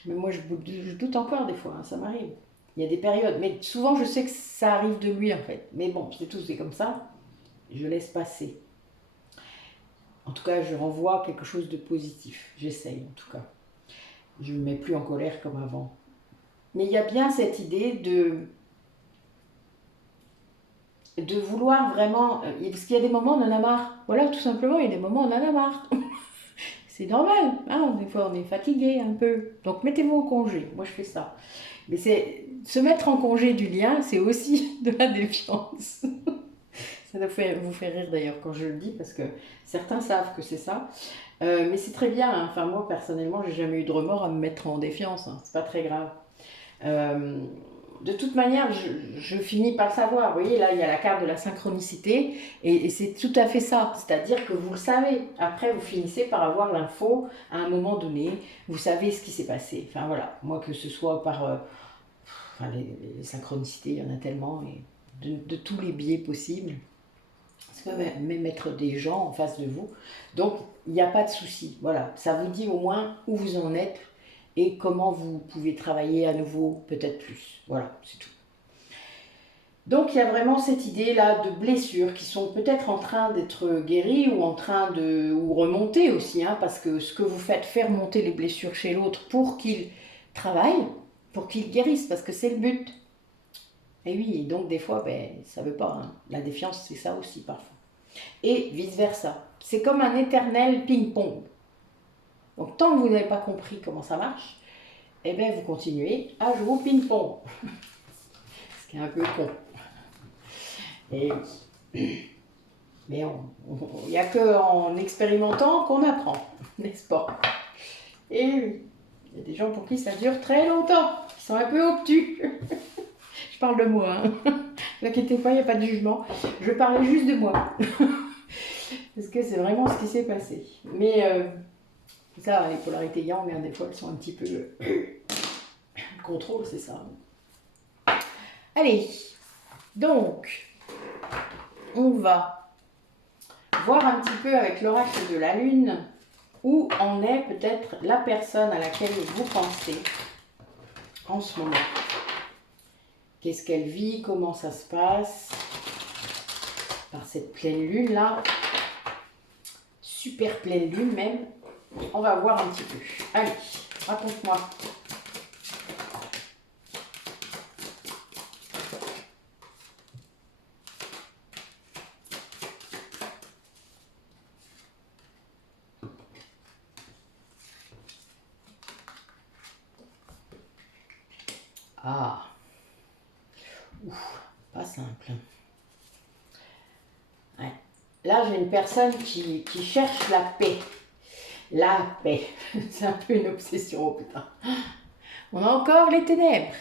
Mais moi, je doute encore des fois, hein, ça m'arrive. Il y a des périodes, mais souvent, je sais que ça arrive de lui, en fait. Mais bon, c'est tout, c'est comme ça. Je laisse passer. En tout cas, je renvoie quelque chose de positif. J'essaye en tout cas. Je ne me mets plus en colère comme avant. Mais il y a bien cette idée de vouloir vraiment... Parce qu'il y a des moments où on en a marre. Voilà, tout simplement, il y a des moments où on en a marre. C'est normal, hein, des fois on est fatigué un peu. Donc mettez-vous au congé, moi je fais ça. Mais c'est se mettre en congé du lien, c'est aussi de la défiance. Ça vous fait rire d'ailleurs quand je le dis, parce que certains savent que c'est ça. Mais c'est très bien, hein. Enfin moi personnellement, j'ai jamais eu de remords à me mettre en défiance, hein. C'est pas très grave. Euh, de toute manière, je finis par le savoir. Vous voyez, là, il y a la carte de la synchronicité, et c'est tout à fait ça. C'est-à-dire que vous le savez. Après, vous finissez par avoir l'info à un moment donné. Vous savez ce qui s'est passé. Enfin voilà, moi que ce soit par enfin, les synchronicités, il y en a tellement, et de tous les biais possibles. Ça peut même mettre des gens en face de vous. Donc, il n'y a pas de souci. Voilà, ça vous dit au moins où vous en êtes et comment vous pouvez travailler à nouveau, peut-être plus. Voilà, c'est tout. Donc, il y a vraiment cette idée-là de blessures qui sont peut-être en train d'être guéries ou en train de... ou remonter aussi, hein, parce que ce que vous faites, faire monter les blessures chez l'autre pour qu'il travaille, pour qu'il guérisse, parce que c'est le but. Et oui, donc des fois, ben, ça veut pas, hein. La défiance, c'est ça aussi parfois. Et vice-versa. C'est comme un éternel ping-pong. Donc tant que vous n'avez pas compris comment ça marche, eh bien vous continuez à jouer au ping-pong. Ce qui est un peu con. Et oui. Mais il n'y a qu'en expérimentant qu'on apprend, n'est-ce pas? Et oui, il y a des gens pour qui ça dure très longtemps, qui sont un peu obtus. Je parle de moi, hein. Ne vous inquiétez pas, il n'y a pas de jugement. Je parlais juste de moi. Parce que c'est vraiment ce qui s'est passé. Mais ça, les polarités yang, hein, des fois, elles sont un petit peu... le contrôle, c'est ça. Allez, donc, on va voir un petit peu avec l'oracle de la Lune où en est peut-être la personne à laquelle vous pensez en ce moment. Qu'est-ce qu'elle vit, comment ça se passe par cette pleine lune là, super pleine lune même. On va voir un petit peu. Allez, raconte-moi. Ah, ouf, pas simple. Ouais. Là, j'ai une personne qui cherche la paix. La paix. C'est un peu une obsession, oh putain. On a encore les ténèbres.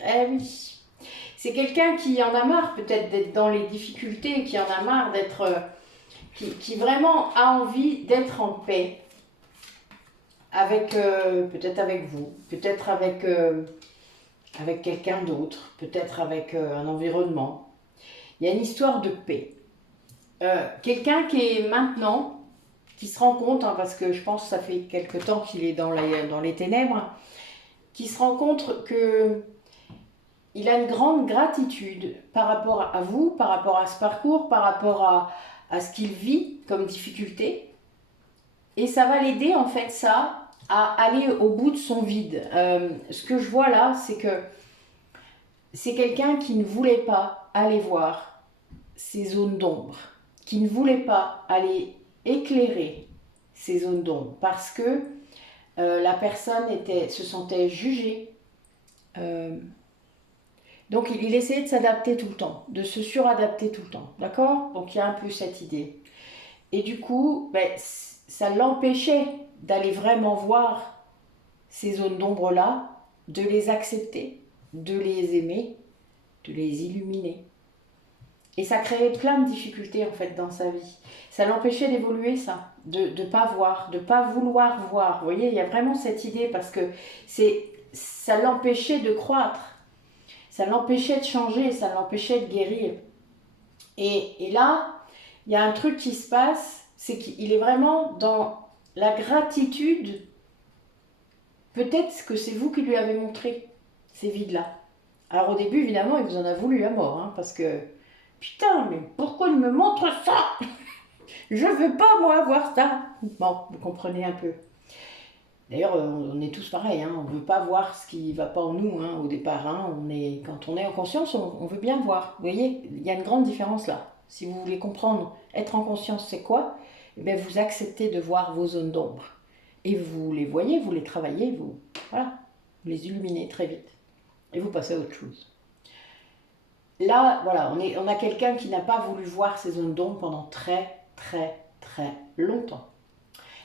Eh oui. C'est quelqu'un qui en a marre peut-être d'être dans les difficultés, qui en a marre d'être... qui vraiment a envie d'être en paix. Avec, peut-être avec vous, peut-être avec quelqu'un d'autre, peut-être avec un environnement. Il y a une histoire de paix. Quelqu'un qui est maintenant, qui se rend compte, hein, parce que je pense que ça fait quelque temps qu'il est dans les ténèbres, qui se rend compte qu'il a une grande gratitude par rapport à vous, par rapport à ce parcours, par rapport à ce qu'il vit comme difficulté. Et ça va l'aider en fait ça à aller au bout de son vide. Ce que je vois là, c'est que c'est quelqu'un qui ne voulait pas aller voir ces zones d'ombre, qui ne voulait pas aller éclairer ces zones d'ombre, parce que la personne se sentait jugée. Donc il essayait de s'adapter tout le temps, de se suradapter tout le temps, d'accord? Donc il y a un peu cette idée. Et du coup, ben, ça l'empêchait d'aller vraiment voir ces zones d'ombre-là, de les accepter, de les aimer, de les illuminer. Et ça créait plein de difficultés en fait dans sa vie. Ça l'empêchait d'évoluer, ça, de ne pas voir, de ne pas vouloir voir. Vous voyez, il y a vraiment cette idée parce que ça l'empêchait de croître, ça l'empêchait de changer, ça l'empêchait de guérir. Et là, il y a un truc qui se passe, c'est qu'il est vraiment dans la gratitude. Peut-être que c'est vous qui lui avez montré ces vides-là. Alors au début, évidemment, il vous en a voulu à mort, hein, parce que putain, mais pourquoi il me montre ça? Je veux pas, moi, voir ça. Bon, vous comprenez un peu. D'ailleurs, on est tous pareils, hein. On ne veut pas voir ce qui ne va pas en nous hein, au départ. Hein. Quand on est en conscience, on veut bien voir. Vous voyez, il y a une grande différence là. Si vous voulez comprendre, être en conscience, c'est quoi? Eh bien, vous acceptez de voir vos zones d'ombre. Et vous les voyez, vous les travaillez, voilà, vous les illuminez très vite. Et vous passez à autre chose. Là, voilà, on a quelqu'un qui n'a pas voulu voir ses zones d'ombre pendant très, très, très longtemps.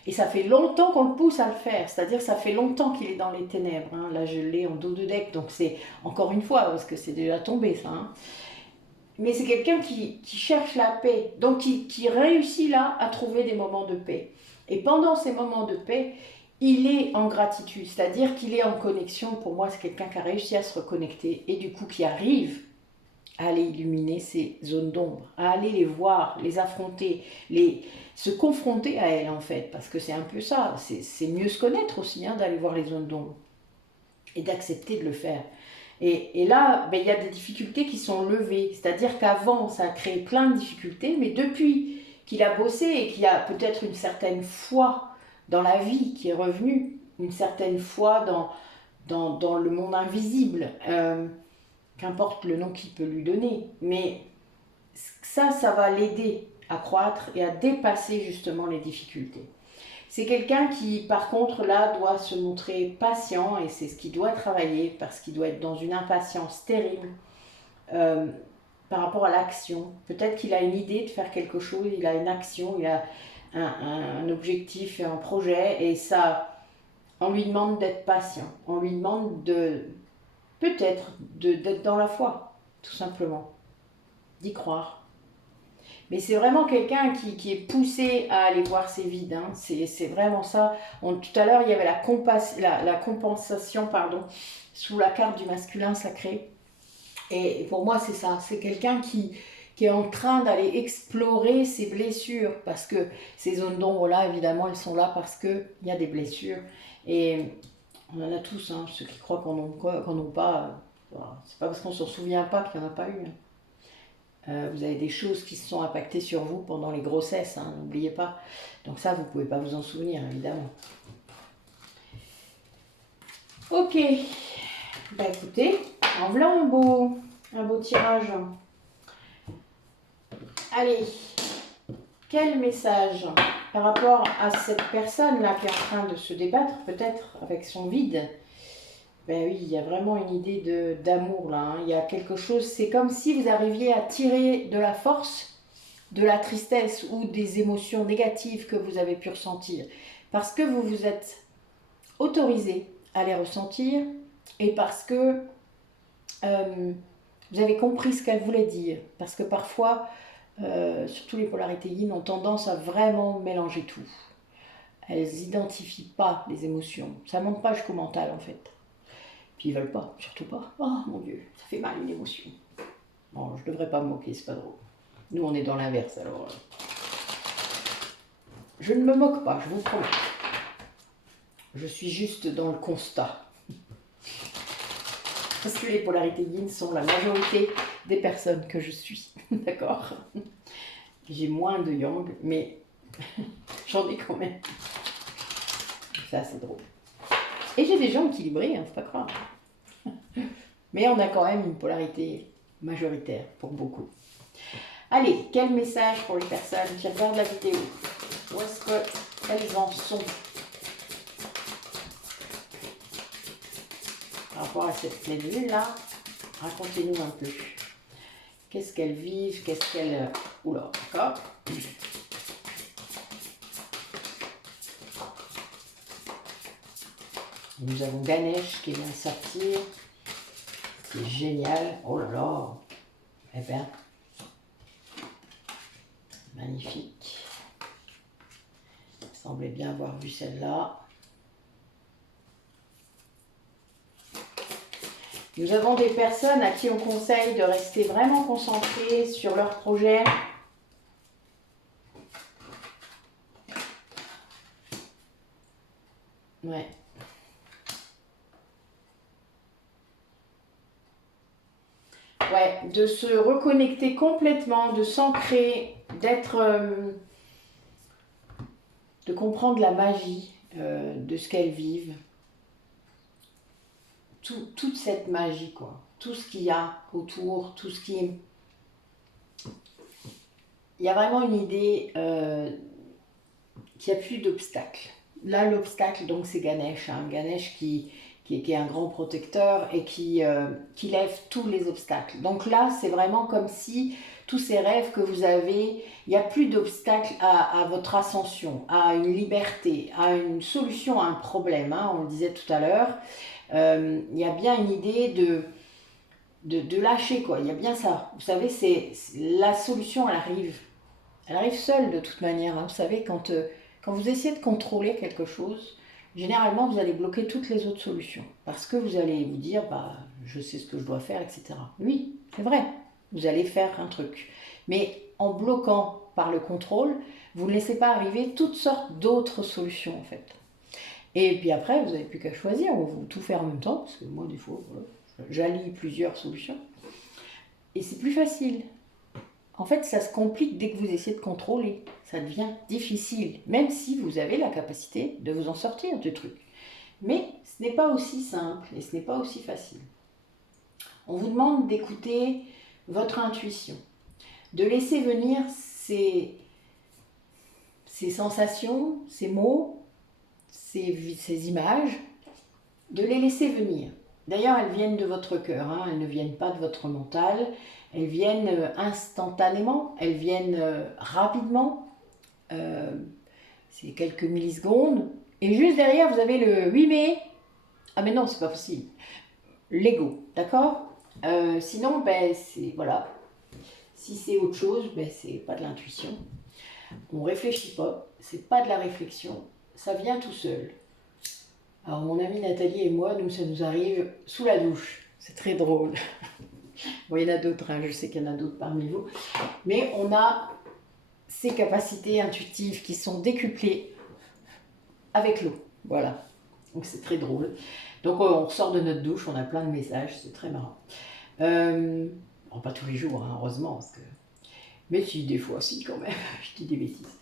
Et ça fait longtemps qu'on le pousse à le faire, c'est-à-dire ça fait longtemps qu'il est dans les ténèbres. Hein. Là, je l'ai en dos de deck, donc c'est encore une fois, parce que c'est déjà tombé ça. Hein. Mais c'est quelqu'un qui cherche la paix, donc qui réussit là à trouver des moments de paix. Et pendant ces moments de paix, il est en gratitude, c'est-à-dire qu'il est en connexion. Pour moi, c'est quelqu'un qui a réussi à se reconnecter et du coup qui arrive à aller illuminer ces zones d'ombre, à aller les voir, les affronter, se confronter à elles en fait, parce que c'est un peu ça, c'est mieux se connaître aussi, hein, d'aller voir les zones d'ombre et d'accepter de le faire. Et là, ben, y a des difficultés qui sont levées, c'est-à-dire qu'avant, ça a créé plein de difficultés, mais depuis qu'il a bossé et qu'il y a peut-être une certaine foi dans la vie qui est revenue, une certaine foi dans le monde invisible, qu'importe le nom qu'il peut lui donner, mais ça va l'aider à croître et à dépasser justement les difficultés. C'est quelqu'un qui, par contre, là, doit se montrer patient et c'est ce qu'il doit travailler parce qu'il doit être dans une impatience terrible par rapport à l'action. Peut-être qu'il a une idée de faire quelque chose, il a une action, il a un objectif et un projet et ça, on lui demande d'être patient. On lui demande peut-être d'être dans la foi, tout simplement, d'y croire. Mais c'est vraiment quelqu'un qui est poussé à aller voir ses vides. Hein. C'est vraiment ça. Tout à l'heure, il y avait la compensation sous la carte du masculin sacré. Et pour moi, c'est ça. C'est quelqu'un qui est en train d'aller explorer ses blessures. Parce que ces zones d'ombre-là, évidemment, elles sont là parce qu'il y a des blessures. Et on en a tous. Hein. Ceux qui croient qu'on n'en a pas, c'est pas parce qu'on ne s'en souvient pas qu'il n'y en a pas eu. Hein. Vous avez des choses qui se sont impactées sur vous pendant les grossesses, hein, n'oubliez pas. Donc ça, vous ne pouvez pas vous en souvenir, évidemment. Ok. Bah écoutez, en voilà un beau tirage. Allez, quel message par rapport à cette personne-là qui est en train de se débattre, peut-être avec son vide. Ben oui, il y a vraiment une idée d'amour là. Hein. Il y a quelque chose, c'est comme si vous arriviez à tirer de la force de la tristesse ou des émotions négatives que vous avez pu ressentir. Parce que vous vous êtes autorisé à les ressentir et parce que vous avez compris ce qu'elles voulaient dire. Parce que parfois, surtout les polarités yin ont tendance à vraiment mélanger tout. Elles n'identifient pas les émotions. Ça ne monte pas jusqu'au mental en fait. Puis ils veulent pas, surtout pas. Oh mon Dieu, ça fait mal une émotion. Bon, je devrais pas me moquer, c'est pas drôle. Nous, on est dans l'inverse, alors. Je ne me moque pas, je vous promets. Je suis juste dans le constat. Parce que les polarités yin sont la majorité des personnes que je suis. D'accord? J'ai moins de yang, mais j'en ai quand même. Ça, c'est drôle. Et j'ai des gens équilibrés, hein, c'est pas grave. Mais on a quand même une polarité majoritaire pour beaucoup. Allez, quel message pour les personnes qui regardent la vidéo? Où est-ce qu'elles en sont par rapport à cette pleine lune là? Racontez-nous un peu. Qu'est-ce qu'elles vivent? Qu'est-ce qu'elles... Oula, d'accord. Nous avons Ganesh qui vient de sortir. C'est génial. Oh là là. Eh bien, magnifique. Vous semblez bien avoir vu celle-là. Nous avons des personnes à qui on conseille de rester vraiment concentrées sur leur projet. Ouais. Ouais, de se reconnecter complètement, de s'ancrer, d'être de comprendre la magie de ce qu'elles vivent. Toute cette magie, quoi. Tout ce qu'il y a autour, tout ce qui est... Il y a vraiment une idée qu'il n'y a plus d'obstacles. Là, l'obstacle, donc, c'est Ganesh. Hein. Ganesh qui est un grand protecteur et qui lève tous les obstacles. Donc là, c'est vraiment comme si tous ces rêves que vous avez, il n'y a plus d'obstacles à votre ascension, à une liberté, à une solution à un problème. Hein, on le disait tout à l'heure. Il y a bien une idée de lâcher, quoi. Il y a bien ça. Vous savez, la solution, elle arrive. Elle arrive seule de toute manière. Hein. Vous savez, quand vous essayez de contrôler quelque chose, généralement, vous allez bloquer toutes les autres solutions. Parce que vous allez vous dire, bah, je sais ce que je dois faire, etc. Oui, c'est vrai. Vous allez faire un truc. Mais en bloquant par le contrôle, vous ne laissez pas arriver toutes sortes d'autres solutions, en fait. Et puis après, vous n'avez plus qu'à choisir. On va tout faire en même temps. Parce que moi, des fois, voilà, j'allie plusieurs solutions. Et c'est plus facile. En fait, ça se complique dès que vous essayez de contrôler. Ça devient difficile, même si vous avez la capacité de vous en sortir du truc. Mais ce n'est pas aussi simple et ce n'est pas aussi facile. On vous demande d'écouter votre intuition, de laisser venir ces sensations, ces mots, ces images, de les laisser venir. D'ailleurs, elles viennent de votre cœur, hein, elles ne viennent pas de votre mental. Elles viennent instantanément, elles viennent rapidement, c'est quelques millisecondes. Et juste derrière, vous avez le oui mais, ah mais non, c'est pas possible, l'ego, d'accord. Sinon, ben, c'est, voilà, si c'est autre chose, ben, c'est pas de l'intuition. On réfléchit pas, c'est pas de la réflexion, ça vient tout seul. Alors mon amie Nathalie et moi, ça nous arrive sous la douche, c'est très drôle. Bon, il y en a d'autres, hein, je sais qu'il y en a d'autres parmi vous. Mais on a ces capacités intuitives qui sont décuplées avec l'eau. Voilà. Donc c'est très drôle. Donc on ressort de notre douche, on a plein de messages, c'est très marrant. Bon, pas tous les jours, hein, heureusement. Parce que... Mais si, des fois, si, quand même. Je dis des bêtises.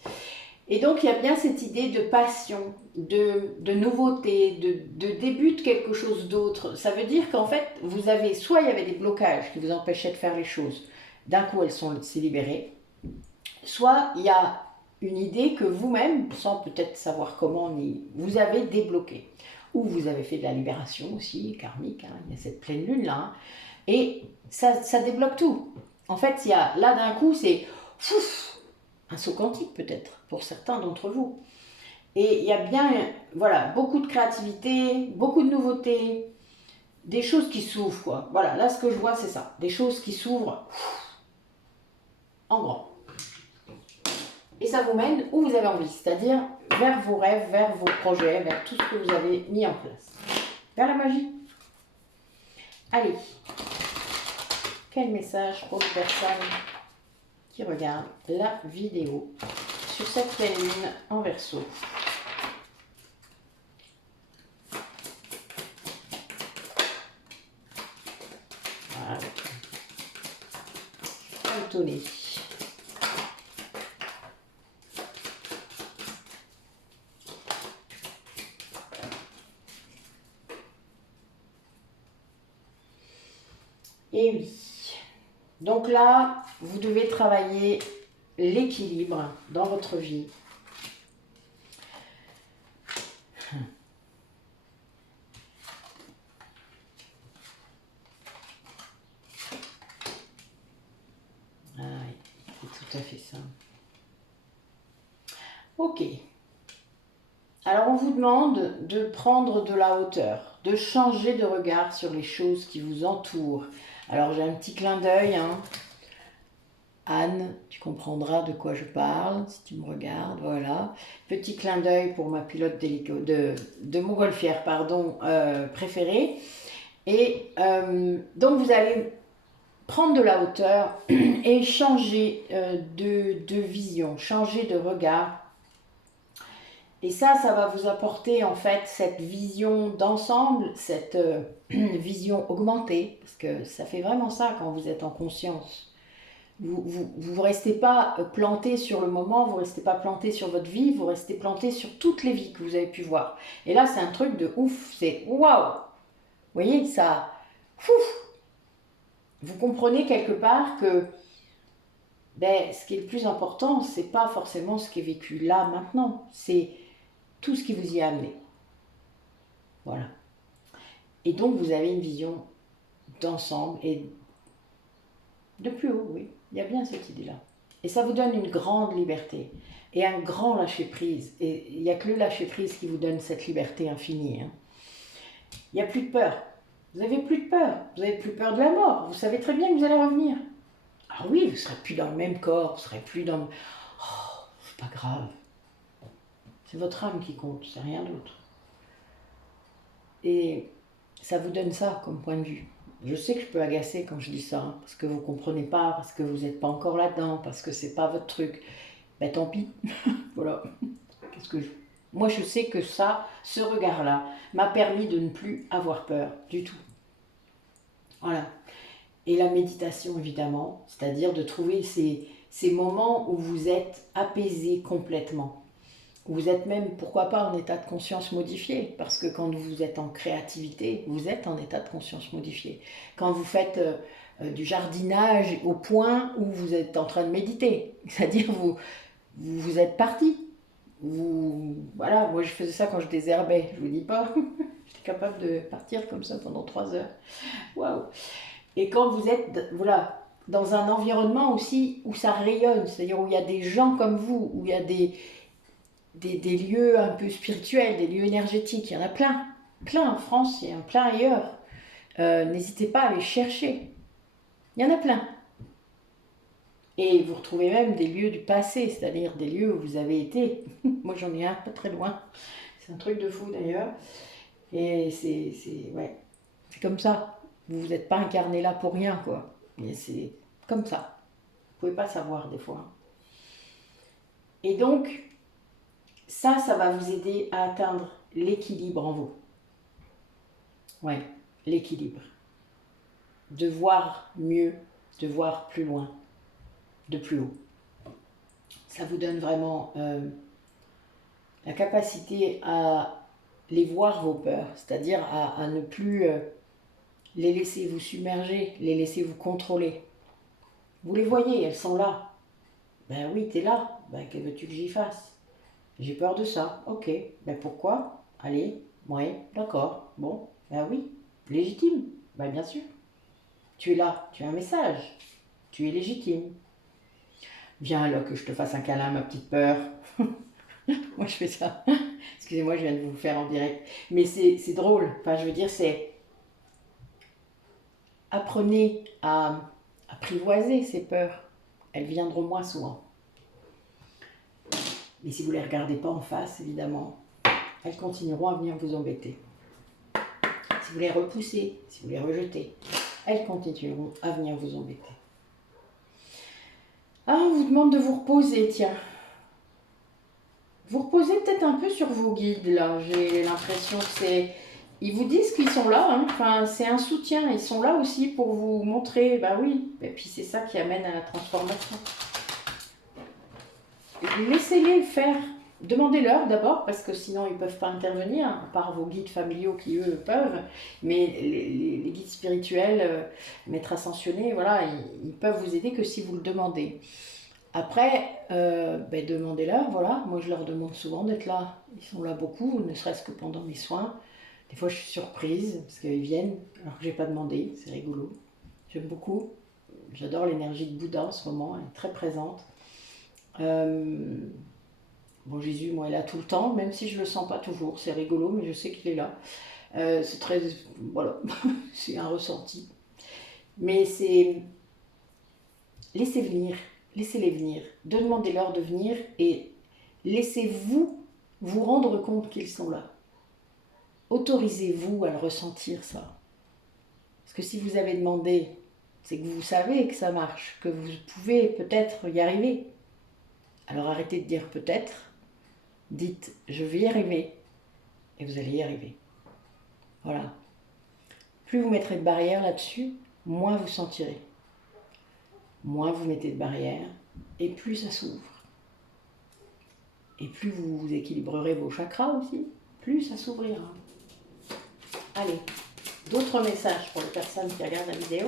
Et donc, il y a bien cette idée de passion, de nouveauté, de début de quelque chose d'autre. Ça veut dire qu'en fait, vous avez, soit il y avait des blocages qui vous empêchaient de faire les choses, d'un coup elles s'est libérées, soit il y a une idée que vous-même, sans peut-être savoir comment, vous avez débloqué. Ou vous avez fait de la libération aussi, karmique, hein, il y a cette pleine lune là, hein, et ça débloque tout. En fait, il y a, là d'un coup, c'est un saut quantique peut-être, pour certains d'entre vous. Et il y a bien, voilà, beaucoup de créativité, beaucoup de nouveautés, des choses qui s'ouvrent, quoi. Voilà, là ce que je vois c'est ça, des choses qui s'ouvrent en grand. Et ça vous mène où vous avez envie, c'est-à-dire vers vos rêves, vers vos projets, vers tout ce que vous avez mis en place. Vers la magie. Allez, quel message pour les personnes qui regardent la vidéo sur cette pleine lune en Verseau. Voilà. Anthony. Et oui. Donc là, vous devez travailler l'équilibre dans votre vie. Ah oui, c'est tout à fait ça. Ok. Alors on vous demande de prendre de la hauteur, de changer de regard sur les choses qui vous entourent. Alors j'ai un petit clin d'œil, hein. Anne, tu comprendras de quoi je parle si tu me regardes, voilà. Petit clin d'œil pour ma pilote de montgolfière, pardon, préférée. Et donc vous allez prendre de la hauteur et changer de vision, changer de regard. Et ça va vous apporter en fait cette vision d'ensemble, cette vision augmentée, parce que ça fait vraiment ça quand vous êtes en conscience. Vous restez pas planté sur le moment, vous restez pas planté sur votre vie, vous restez planté sur toutes les vies que vous avez pu voir. Et là, c'est un truc de ouf, c'est waouh. Vous voyez, ça, ouf. Vous comprenez quelque part que ben, ce qui est le plus important, c'est pas forcément ce qui est vécu là, maintenant, c'est tout ce qui vous y a amené. Voilà. Et donc, vous avez une vision d'ensemble et de plus haut, oui. Il y a bien cette idée-là. Et ça vous donne une grande liberté et un grand lâcher-prise. Et il n'y a que le lâcher-prise qui vous donne cette liberté infinie. Hein. Il n'y a plus de peur. Vous n'avez plus de peur. Vous n'avez plus peur de la mort. Vous savez très bien que vous allez revenir. Ah oui, vous ne serez plus dans le même corps. Vous ne serez plus dans... Oh, c'est pas grave. C'est votre âme qui compte, c'est rien d'autre. Et ça vous donne ça comme point de vue. Je sais que je peux agacer quand je dis ça, hein, parce que vous ne comprenez pas, parce que vous n'êtes pas encore là-dedans, parce que c'est pas votre truc. Ben tant pis, voilà. Qu'est-ce que je... Moi je sais que ça, ce regard-là, m'a permis de ne plus avoir peur du tout. Voilà. Et la méditation évidemment, c'est-à-dire de trouver ces moments où vous êtes apaisé complètement. Vous êtes même, pourquoi pas, en état de conscience modifié, parce que quand vous êtes en créativité, vous êtes en état de conscience modifié. Quand vous faites du jardinage au point où vous êtes en train de méditer, c'est-à-dire vous êtes parti. Voilà, moi je faisais ça quand je désherbais, je vous dis pas, j'étais capable de partir comme ça pendant 3 heures. Waouh! Et quand vous êtes, voilà, dans un environnement aussi où ça rayonne, c'est-à-dire où il y a des gens comme vous, où il y a des lieux un peu spirituels, des lieux énergétiques. Il y en a plein, plein en France, il y en a plein ailleurs. N'hésitez pas à les chercher. Il y en a plein. Et vous retrouvez même des lieux du passé, c'est-à-dire des lieux où vous avez été. Moi j'en ai un pas très loin. C'est un truc de fou d'ailleurs. Et ouais, c'est comme ça. Vous n'êtes pas incarné là pour rien, quoi. Mais c'est comme ça. Vous ne pouvez pas savoir des fois. Et donc, ça va vous aider à atteindre l'équilibre en vous. Ouais, l'équilibre. De voir mieux, de voir plus loin, de plus haut. Ça vous donne vraiment la capacité à les voir vos peurs, c'est-à-dire à ne plus les laisser vous submerger, les laisser vous contrôler. Vous les voyez, elles sont là. Ben oui, t'es là. Ben que veux-tu que j'y fasse? J'ai peur de ça. Ok. Ben pourquoi? Allez, ouais, d'accord. Bon, ben oui, légitime. Ben bien sûr. Tu es là, tu as un message. Tu es légitime. Viens là que je te fasse un câlin, ma petite peur. Moi je fais ça. Excusez-moi, je viens de vous le faire en direct. Mais c'est drôle. Enfin, je veux dire, c'est... Apprenez à apprivoiser ces peurs. Elles viendront moins souvent. Mais si vous ne les regardez pas en face, évidemment, elles continueront à venir vous embêter. Si vous les repoussez, si vous les rejetez, elles continueront à venir vous embêter. Ah, on vous demande de vous reposer, tiens. Vous reposez peut-être un peu sur vos guides, là. J'ai l'impression que c'est... Ils vous disent qu'ils sont là, hein. Enfin, c'est un soutien. Ils sont là aussi pour vous montrer, bah oui. Et puis c'est ça qui amène à la transformation. Laissez-les faire. Demandez-leur d'abord, parce que sinon ils ne peuvent pas intervenir, à part vos guides familiaux qui eux peuvent, mais les guides spirituels, maîtres ascensionnés, voilà, ils peuvent vous aider que si vous le demandez. Après, demandez-leur, voilà, moi je leur demande souvent d'être là, ils sont là beaucoup, ne serait-ce que pendant mes soins. Des fois je suis surprise, parce qu'ils viennent alors que je n'ai pas demandé, c'est rigolo. J'aime beaucoup, j'adore l'énergie de Bouddha en ce moment, elle est très présente. Bon, Jésus, moi, il est là tout le temps, même si je ne le sens pas toujours. C'est rigolo, mais je sais qu'il est là. C'est très... Voilà, c'est un ressenti. Mais c'est... Laissez venir, laissez-les venir. Demandez-leur de venir et laissez-vous vous rendre compte qu'ils sont là. Autorisez-vous à le ressentir, ça. Parce que si vous avez demandé, c'est que vous savez que ça marche, que vous pouvez peut-être y arriver. Alors arrêtez de dire peut-être. Dites, je vais y arriver, et vous allez y arriver. Voilà. Plus vous mettrez de barrières là-dessus, moins vous sentirez. moins vous mettez de barrières, et plus ça s'ouvre. Et plus vous équilibrerez vos chakras aussi, plus ça s'ouvrira. Allez, d'autres messages pour les personnes qui regardent la vidéo.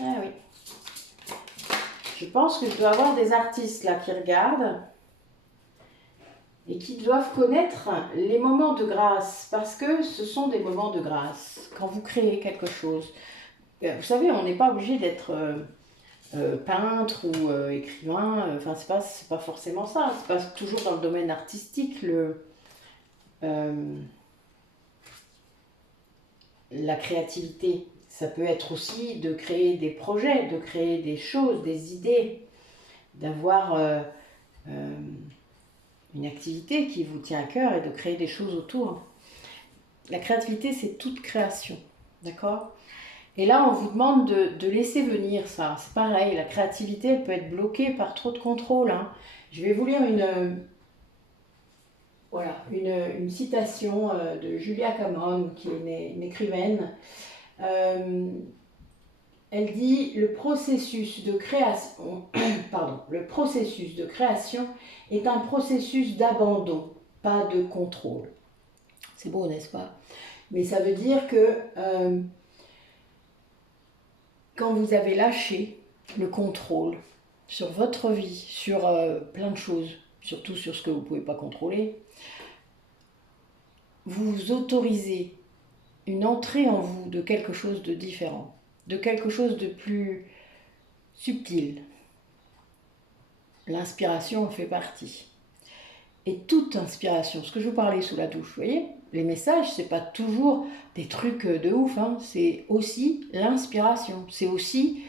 Ah oui. Je pense que je dois avoir des artistes là qui regardent et qui doivent connaître les moments de grâce, parce que ce sont des moments de grâce. Quand vous créez quelque chose, vous savez, on n'est pas obligé d'être peintre ou écrivain, enfin c'est pas forcément ça, c'est pas toujours dans le domaine artistique la créativité. Ça peut être aussi de créer des projets, de créer des choses, des idées, d'avoir une activité qui vous tient à cœur et de créer des choses autour. La créativité, c'est toute création, d'accord? Et là, on vous demande de laisser venir ça. C'est pareil, la créativité, elle peut être bloquée par trop de contrôle, hein. Je vais vous lire une citation de Julia Cameron, qui est une écrivaine. Elle dit: le processus de création, le processus de création est un processus d'abandon, pas de contrôle. C'est beau, n'est-ce pas? Mais ça veut dire que quand vous avez lâché le contrôle sur votre vie, sur plein de choses, surtout sur ce que vous ne pouvez pas contrôler, vous autorisez une entrée en vous de quelque chose de différent, de quelque chose de plus subtil. L'inspiration en fait partie. Et toute inspiration, ce que je vous parlais sous la douche, vous voyez, les messages, c'est pas toujours des trucs de ouf, hein, c'est aussi l'inspiration. C'est aussi: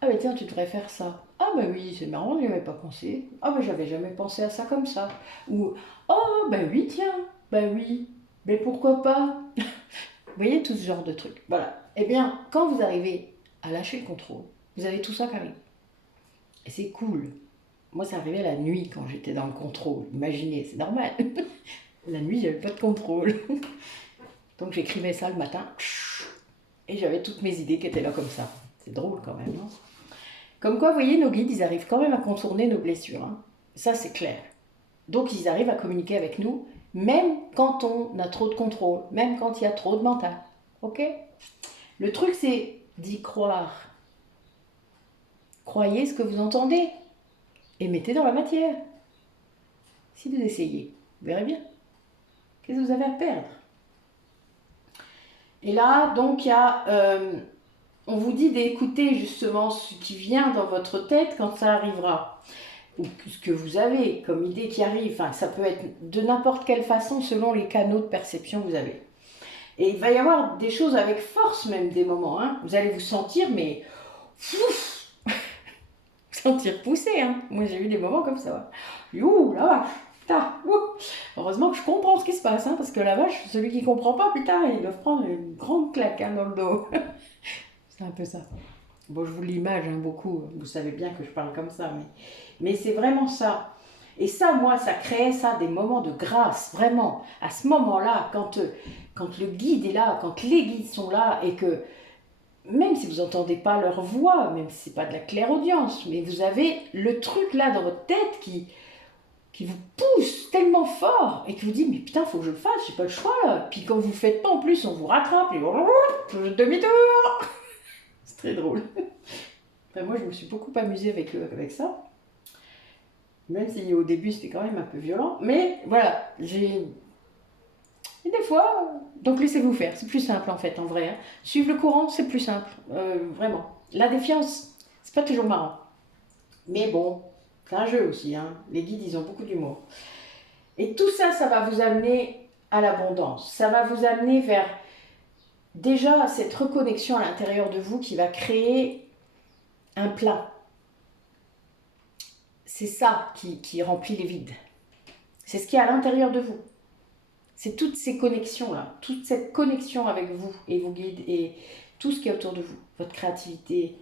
ah ben tiens, tu devrais faire ça. Ah ben oui, c'est marrant, j'y avais pas pensé. Ah ben j'avais jamais pensé à ça comme ça. Ou oh ben oui, tiens, ben oui, mais pourquoi pas. Vous voyez, tout ce genre de trucs. Voilà. Eh bien, quand vous arrivez à lâcher le contrôle, vous avez tout ça qui arrive. Et c'est cool. Moi, ça arrivait la nuit quand j'étais dans le contrôle. Imaginez, c'est normal. La nuit, j'avais pas de contrôle. Donc j'écrivais ça le matin. Et j'avais toutes mes idées qui étaient là comme ça. C'est drôle quand même, non? Comme quoi, vous voyez, nos guides, ils arrivent quand même à contourner nos blessures, hein. Ça, c'est clair. Donc, ils arrivent à communiquer avec nous, même quand on a trop de contrôle, même quand il y a trop de mental. Ok? Le truc, c'est d'y croire. Croyez ce que vous entendez et mettez dans la matière. Si vous essayez, vous verrez bien. Qu'est-ce que vous avez à perdre? Et là, donc, il y a... on vous dit d'écouter justement ce qui vient dans votre tête quand ça arrivera. Ou ce que vous avez comme idée qui arrive. Enfin, ça peut être de n'importe quelle façon selon les canaux de perception que vous avez. Et il va y avoir des choses avec force même, des moments, hein. Vous allez vous sentir, mais... sentir pousser, hein. Moi, j'ai eu des moments comme ça. Ouh, la vache, putain, ouh. Heureusement que je comprends ce qui se passe, hein, parce que la vache, celui qui comprend pas, putain, il doit prendre une grande claque, hein, dans le dos. C'est un peu ça. Bon, je vous l'image, hein, beaucoup. Vous savez bien que je parle comme ça, mais c'est vraiment ça. Et ça, moi, ça crée ça, des moments de grâce, vraiment. À ce moment-là, quand le guide est là, quand les guides sont là, et que même si vous n'entendez pas leur voix, même si ce n'est pas de la clairaudience, mais vous avez le truc là dans votre tête qui vous pousse tellement fort et qui vous dit: mais putain, faut que je le fasse, j'ai pas le choix là. Puis quand vous le faites pas en plus, on vous rattrape et demi-tour. C'est très drôle. Enfin, moi, je me suis beaucoup amusée avec ça. Même si au début, c'était quand même un peu violent. Mais voilà, et des fois, donc laissez-vous faire. C'est plus simple en fait, en vrai, hein. Suivre le courant, c'est plus simple. Vraiment. La défiance, c'est pas toujours marrant. Mais bon, c'est un jeu aussi, hein. Les guides, ils ont beaucoup d'humour. Et tout ça, ça va vous amener à l'abondance. Ça va vous amener vers déjà cette reconnexion à l'intérieur de vous qui va créer un plein. C'est ça qui remplit les vides. C'est ce qui est à l'intérieur de vous. C'est toutes ces connexions-là, toute cette connexion avec vous et vos guides et tout ce qui est autour de vous, votre créativité,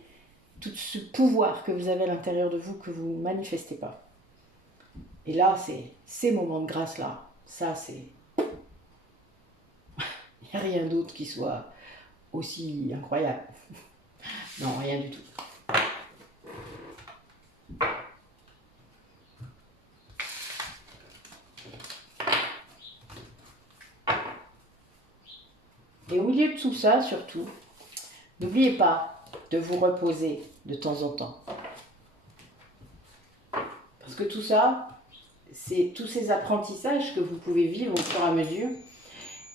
tout ce pouvoir que vous avez à l'intérieur de vous que vous ne manifestez pas. Et là, c'est ces moments de grâce-là, ça c'est... Il n'y a rien d'autre qui soit aussi incroyable. Non, rien du tout. Et au milieu de tout ça, surtout, n'oubliez pas de vous reposer de temps en temps. Parce que tout ça, c'est tous ces apprentissages que vous pouvez vivre au fur et à mesure.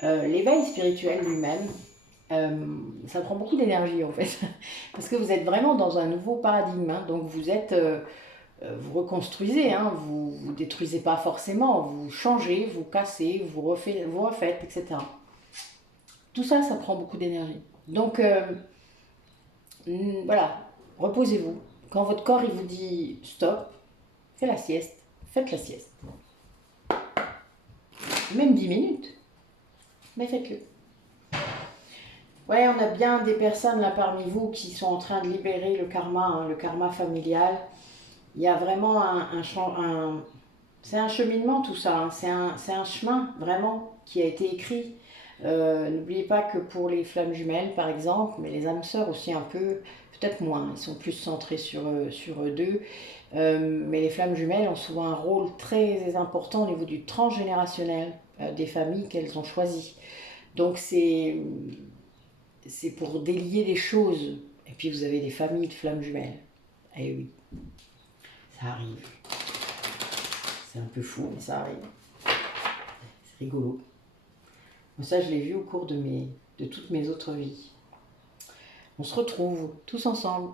L'éveil spirituel lui-même, ça prend beaucoup d'énergie en fait. Parce que vous êtes vraiment dans un nouveau paradigme. Hein. Donc vous êtes, vous reconstruisez, hein, vous ne détruisez pas forcément, vous changez, vous cassez, vous refaites, etc. Tout ça, ça prend beaucoup d'énergie. Donc voilà, reposez-vous. Quand votre corps il vous dit stop, faites la sieste. Faites la sieste. Même 10 minutes. Mais faites-le. Ouais, on a bien des personnes là parmi vous qui sont en train de libérer le karma familial. Il y a vraiment c'est un cheminement tout ça, hein. C'est un chemin vraiment qui a été écrit. N'oubliez pas que pour les flammes jumelles par exemple, mais les âmes sœurs aussi un peu, peut-être moins, ils sont plus centrés sur eux deux. Mais les flammes jumelles ont souvent un rôle très important au niveau du transgénérationnel des familles qu'elles ont choisies. Donc c'est pour délier les choses. Et puis vous avez des familles de flammes jumelles. Eh oui, ça arrive. C'est un peu fou, mais ça arrive. C'est rigolo. Ça, je l'ai vu au cours de toutes mes autres vies. On se retrouve tous ensemble,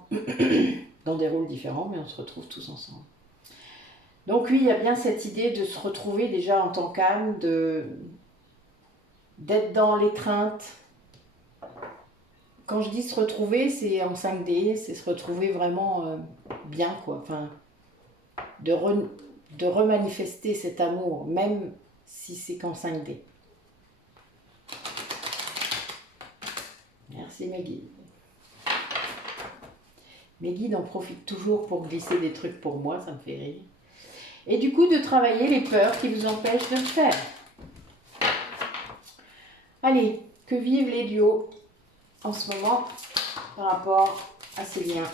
dans des rôles différents, mais on se retrouve tous ensemble. Donc oui, il y a bien cette idée de se retrouver déjà en tant qu'âme, d'être dans l'étreinte. Quand je dis se retrouver, c'est en 5D, c'est se retrouver vraiment bien, quoi. Enfin, de remanifester cet amour, même si c'est qu'en 5D. Merci mes guides. Mes guides en profitent toujours pour glisser des trucs pour moi, ça me fait rire. Et du coup, de travailler les peurs qui vous empêchent de le faire. Allez, que vivent les duos en ce moment par rapport à ces liens,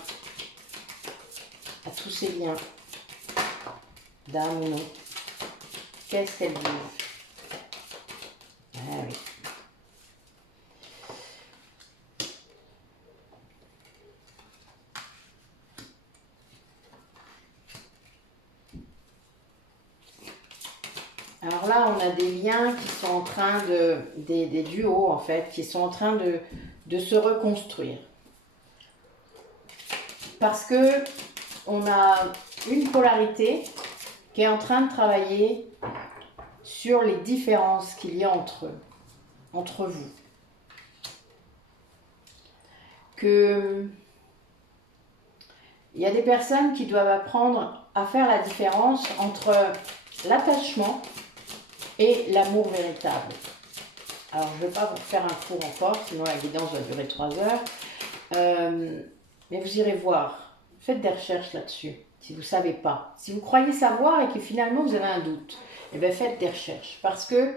à tous ces liens, d'âme ou non. Qu'est-ce qu'elles vivent? Ah oui. Alors là, on a des liens qui sont en train des duos en fait, qui sont en train de se reconstruire. Parce que on a une polarité qui est en train de travailler sur les différences qu'il y a entre vous. Il y a des personnes qui doivent apprendre à faire la différence entre l'attachement et l'amour véritable. Alors, je ne vais pas vous faire un cours encore, sinon la guidance va durer 3 heures. Mais vous irez voir. Faites des recherches là-dessus, si vous ne savez pas. Si vous croyez savoir et que finalement vous avez un doute, eh bien faites des recherches. Parce que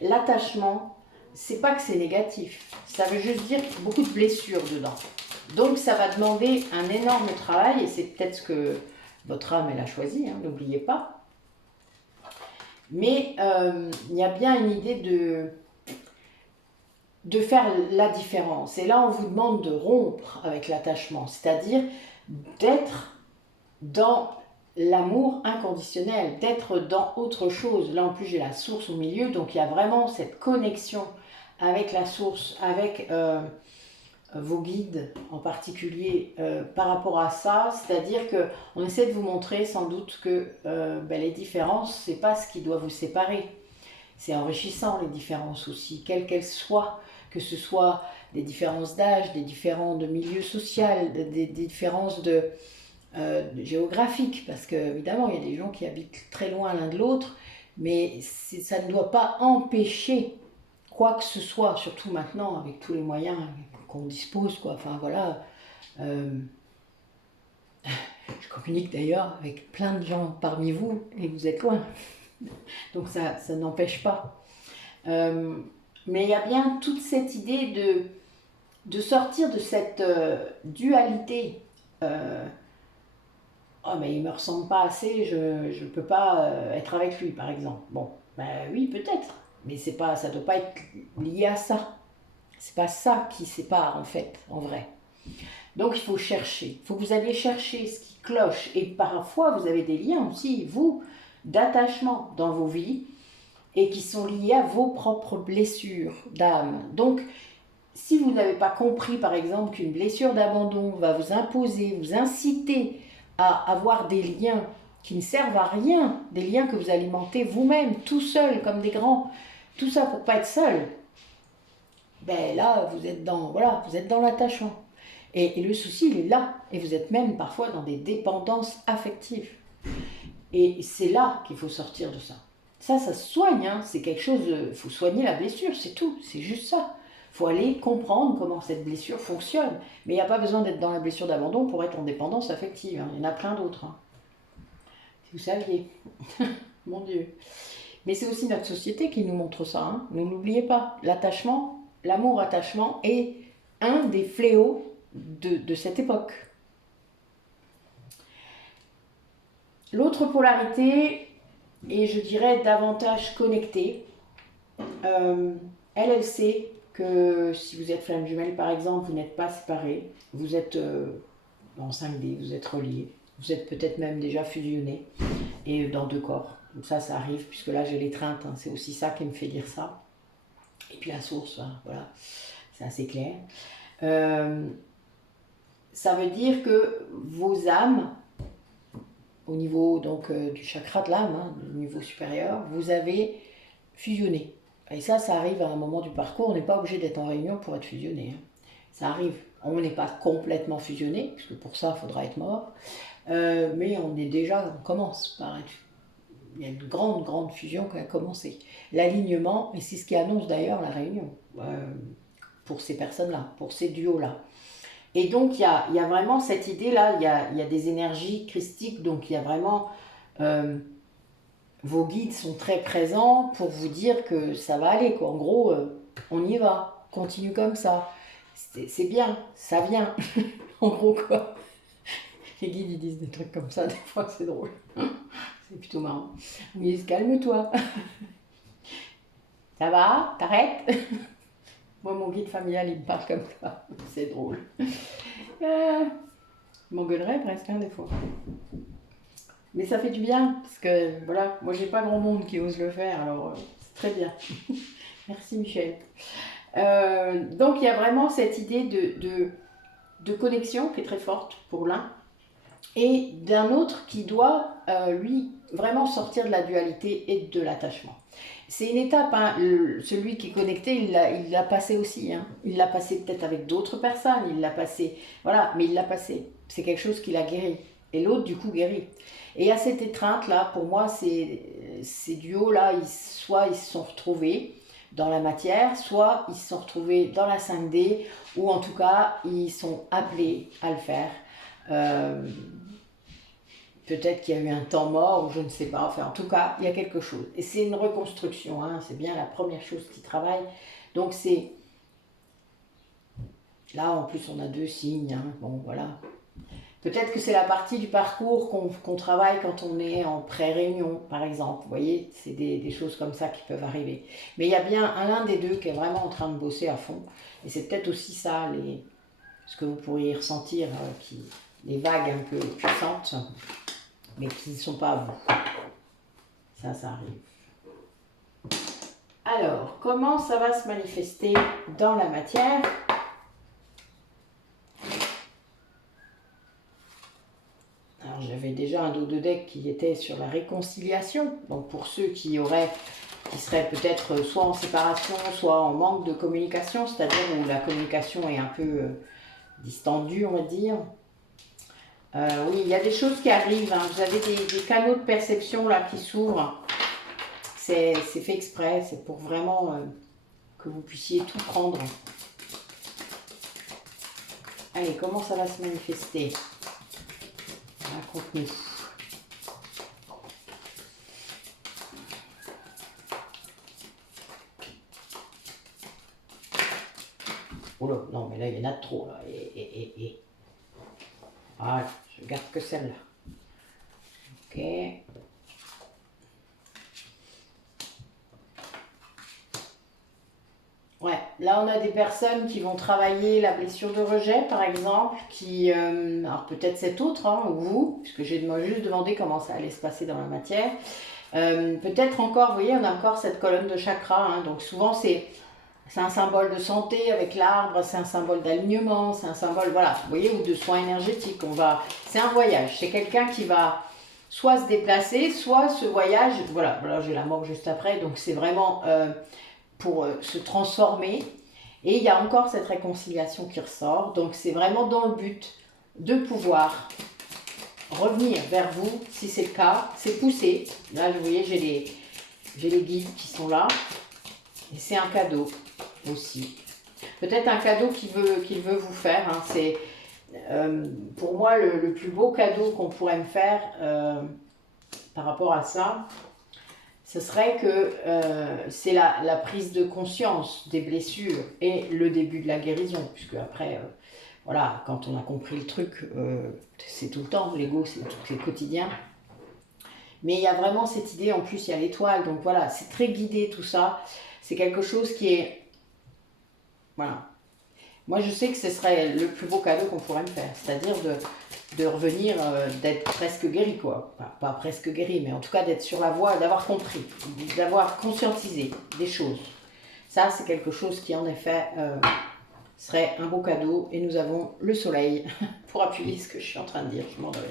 l'attachement, c'est pas que c'est négatif. Ça veut juste dire beaucoup de blessures dedans. Donc ça va demander un énorme travail, et c'est peut-être ce que votre âme elle a choisi, hein, n'oubliez pas. Mais il y a bien une idée de faire la différence. Et là, on vous demande de rompre avec l'attachement, c'est-à-dire d'être dans l'amour inconditionnel, d'être dans autre chose. Là, en plus, j'ai la source au milieu, donc il y a vraiment cette connexion avec la source, avec vos guides en particulier par rapport à ça, c'est-à-dire qu'on essaie de vous montrer sans doute que les différences, c'est pas ce qui doit vous séparer. C'est enrichissant les différences aussi, quelles qu'elles soient, que ce soit des différences d'âge, des différences de milieu social, des différences géographiques, parce que évidemment il y a des gens qui habitent très loin l'un de l'autre, mais ça ne doit pas empêcher quoi que ce soit, surtout maintenant avec tous les moyens qu'on dispose, quoi. Enfin voilà, je communique d'ailleurs avec plein de gens parmi vous et vous êtes loin, donc ça n'empêche pas. Mais il y a bien toute cette idée de sortir de cette dualité. Oh, mais il me ressemble pas assez, je ne peux pas être avec lui, par exemple. Bon, ben oui, peut-être, mais c'est pas, ça ne doit pas être lié à ça. C'est pas ça qui sépare, en fait, en vrai. Donc il faut chercher, il faut que vous alliez chercher ce qui cloche. Et parfois, vous avez des liens aussi, vous, d'attachement dans vos vies, et qui sont liés à vos propres blessures d'âme. Donc, si vous n'avez pas compris, par exemple, qu'une blessure d'abandon va vous imposer, vous inciter à avoir des liens qui ne servent à rien, des liens que vous alimentez vous-même, tout seul, comme des grands, tout ça pour pas être seul, ben là, vous êtes dans, voilà, vous êtes dans l'attachement. Et le souci, il est là. Et vous êtes même parfois dans des dépendances affectives. Et c'est là qu'il faut sortir de ça. Ça se soigne, hein. C'est quelque chose, il faut soigner la blessure, c'est tout, c'est juste ça. Il faut aller comprendre comment cette blessure fonctionne. Mais il n'y a pas besoin d'être dans la blessure d'abandon pour être en dépendance affective, hein. Il y en a plein d'autres, hein. Si vous saviez. Mon Dieu. Mais c'est aussi notre société qui nous montre ça, hein. Ne l'oubliez pas. L'attachement, l'amour-attachement est un des fléaux de cette époque. L'autre polarité est, je dirais, davantage connectée. Elle sait que si vous êtes flamme jumelle, par exemple, vous n'êtes pas séparés, vous êtes en 5D, vous êtes reliés, vous êtes peut-être même déjà fusionnés, et dans deux corps. Donc ça arrive, puisque là j'ai l'étreinte, hein, c'est aussi ça qui me fait dire ça. Et puis la source, hein, voilà, c'est assez clair. Ça veut dire que vos âmes, au niveau donc du chakra de l'âme, hein, du niveau supérieur, vous avez fusionné. Et ça arrive à un moment du parcours, on n'est pas obligé d'être en réunion pour être fusionné, hein. Ça arrive, on n'est pas complètement fusionné, puisque pour ça il faudra être mort, mais on est déjà, on commence par être. Il y a une grande fusion qui a commencé. L'alignement, et c'est ce qui annonce d'ailleurs la réunion, pour ces personnes-là, pour ces duos-là. Et donc, il y a vraiment cette idée-là, il y a des énergies christiques, donc il y a vraiment... vos guides sont très présents pour vous dire que ça va aller, quoi. En gros, on y va, continue comme ça. C'est bien, ça vient. En gros, quoi. Les guides, ils disent des trucs comme ça, des fois, c'est drôle. C'est plutôt marrant. Ils disent, calme-toi. Ça va? T'arrêtes? Moi, mon guide familial, il me parle comme ça. C'est drôle. Il m'engueulerait presque, hein, des fois. Mais ça fait du bien, parce que, voilà, moi, j'ai pas grand monde qui ose le faire, alors c'est très bien. Merci, Michel. Donc, il y a vraiment cette idée de connexion qui est très forte pour l'un, et d'un autre qui doit, lui, vraiment sortir de la dualité et de l'attachement. C'est une étape, hein. Celui qui est connecté, il l'a passé aussi, hein. Il l'a passé peut-être avec d'autres personnes, il l'a passé, voilà, mais il l'a passé. C'est quelque chose qu'il a guéri. Et l'autre, du coup, guérit. Et à cette étreinte-là, pour moi, ces duos-là, soit ils se sont retrouvés dans la matière, soit ils se sont retrouvés dans la 5D, ou en tout cas, ils sont appelés à le faire. Peut-être qu'il y a eu un temps mort, ou je ne sais pas. Enfin, en tout cas, il y a quelque chose. Et c'est une reconstruction, hein. C'est bien la première chose qui travaille. Donc c'est... Là, en plus, on a deux signes, hein. Bon, voilà. Peut-être que c'est la partie du parcours qu'on travaille quand on est en pré-réunion, par exemple. Vous voyez, c'est des choses comme ça qui peuvent arriver. Mais il y a bien l'un des deux qui est vraiment en train de bosser à fond. Et c'est peut-être aussi ça, ce que vous pourriez ressentir, les vagues un peu puissantes, mais qui ne sont pas à vous. Ça arrive. Alors, comment ça va se manifester dans la matière ? Alors, j'avais déjà un dos de deck qui était sur la réconciliation. Donc, pour ceux qui seraient peut-être soit en séparation, soit en manque de communication, c'est-à-dire où la communication est un peu distendue, on va dire. Oui, il y a des choses qui arrivent, hein. Vous avez des canaux de perception là qui s'ouvrent. C'est fait exprès, c'est pour vraiment que vous puissiez tout prendre. Allez, comment ça va se manifester ? Raconte-nous. là, non, mais là, il y en a trop, là. Et. Voilà, je garde que celle-là. Ok. Ouais, là on a des personnes qui vont travailler la blessure de rejet par exemple, qui, alors peut-être cet autre, hein, ou vous, puisque j'ai juste demandé comment ça allait se passer dans la matière. Peut-être encore, vous voyez, on a encore cette colonne de chakra, hein, donc souvent c'est un symbole de santé avec l'arbre, c'est un symbole d'alignement, c'est un symbole, voilà, vous voyez, ou de soins énergétiques. C'est un voyage, c'est quelqu'un qui va soit se déplacer, soit ce voyage, voilà, j'ai la mort juste après, donc c'est vraiment pour se transformer. Et il y a encore cette réconciliation qui ressort, donc c'est vraiment dans le but de pouvoir revenir vers vous, si c'est le cas, c'est poussé. Là, vous voyez, j'ai les guides qui sont là, et c'est un cadeau aussi. Peut-être un cadeau qu'il veut vous faire. Hein. C'est pour moi le plus beau cadeau qu'on pourrait me faire par rapport à ça. Ce serait que c'est la prise de conscience des blessures et le début de la guérison, puisque après, voilà, quand on a compris le truc, c'est tout le temps, l'ego c'est quotidien. Mais il y a vraiment cette idée, en plus il y a l'étoile, donc voilà, c'est très guidé tout ça. C'est quelque chose qui est... Voilà. Moi je sais que ce serait le plus beau cadeau qu'on pourrait me faire, c'est-à-dire de revenir, d'être presque guéri, quoi. Enfin, pas presque guéri, mais en tout cas d'être sur la voie, d'avoir compris, d'avoir conscientisé des choses. Ça, c'est quelque chose qui, en effet, serait un beau cadeau. Et nous avons le soleil pour appuyer ce que je suis en train de dire. Je m'en devais.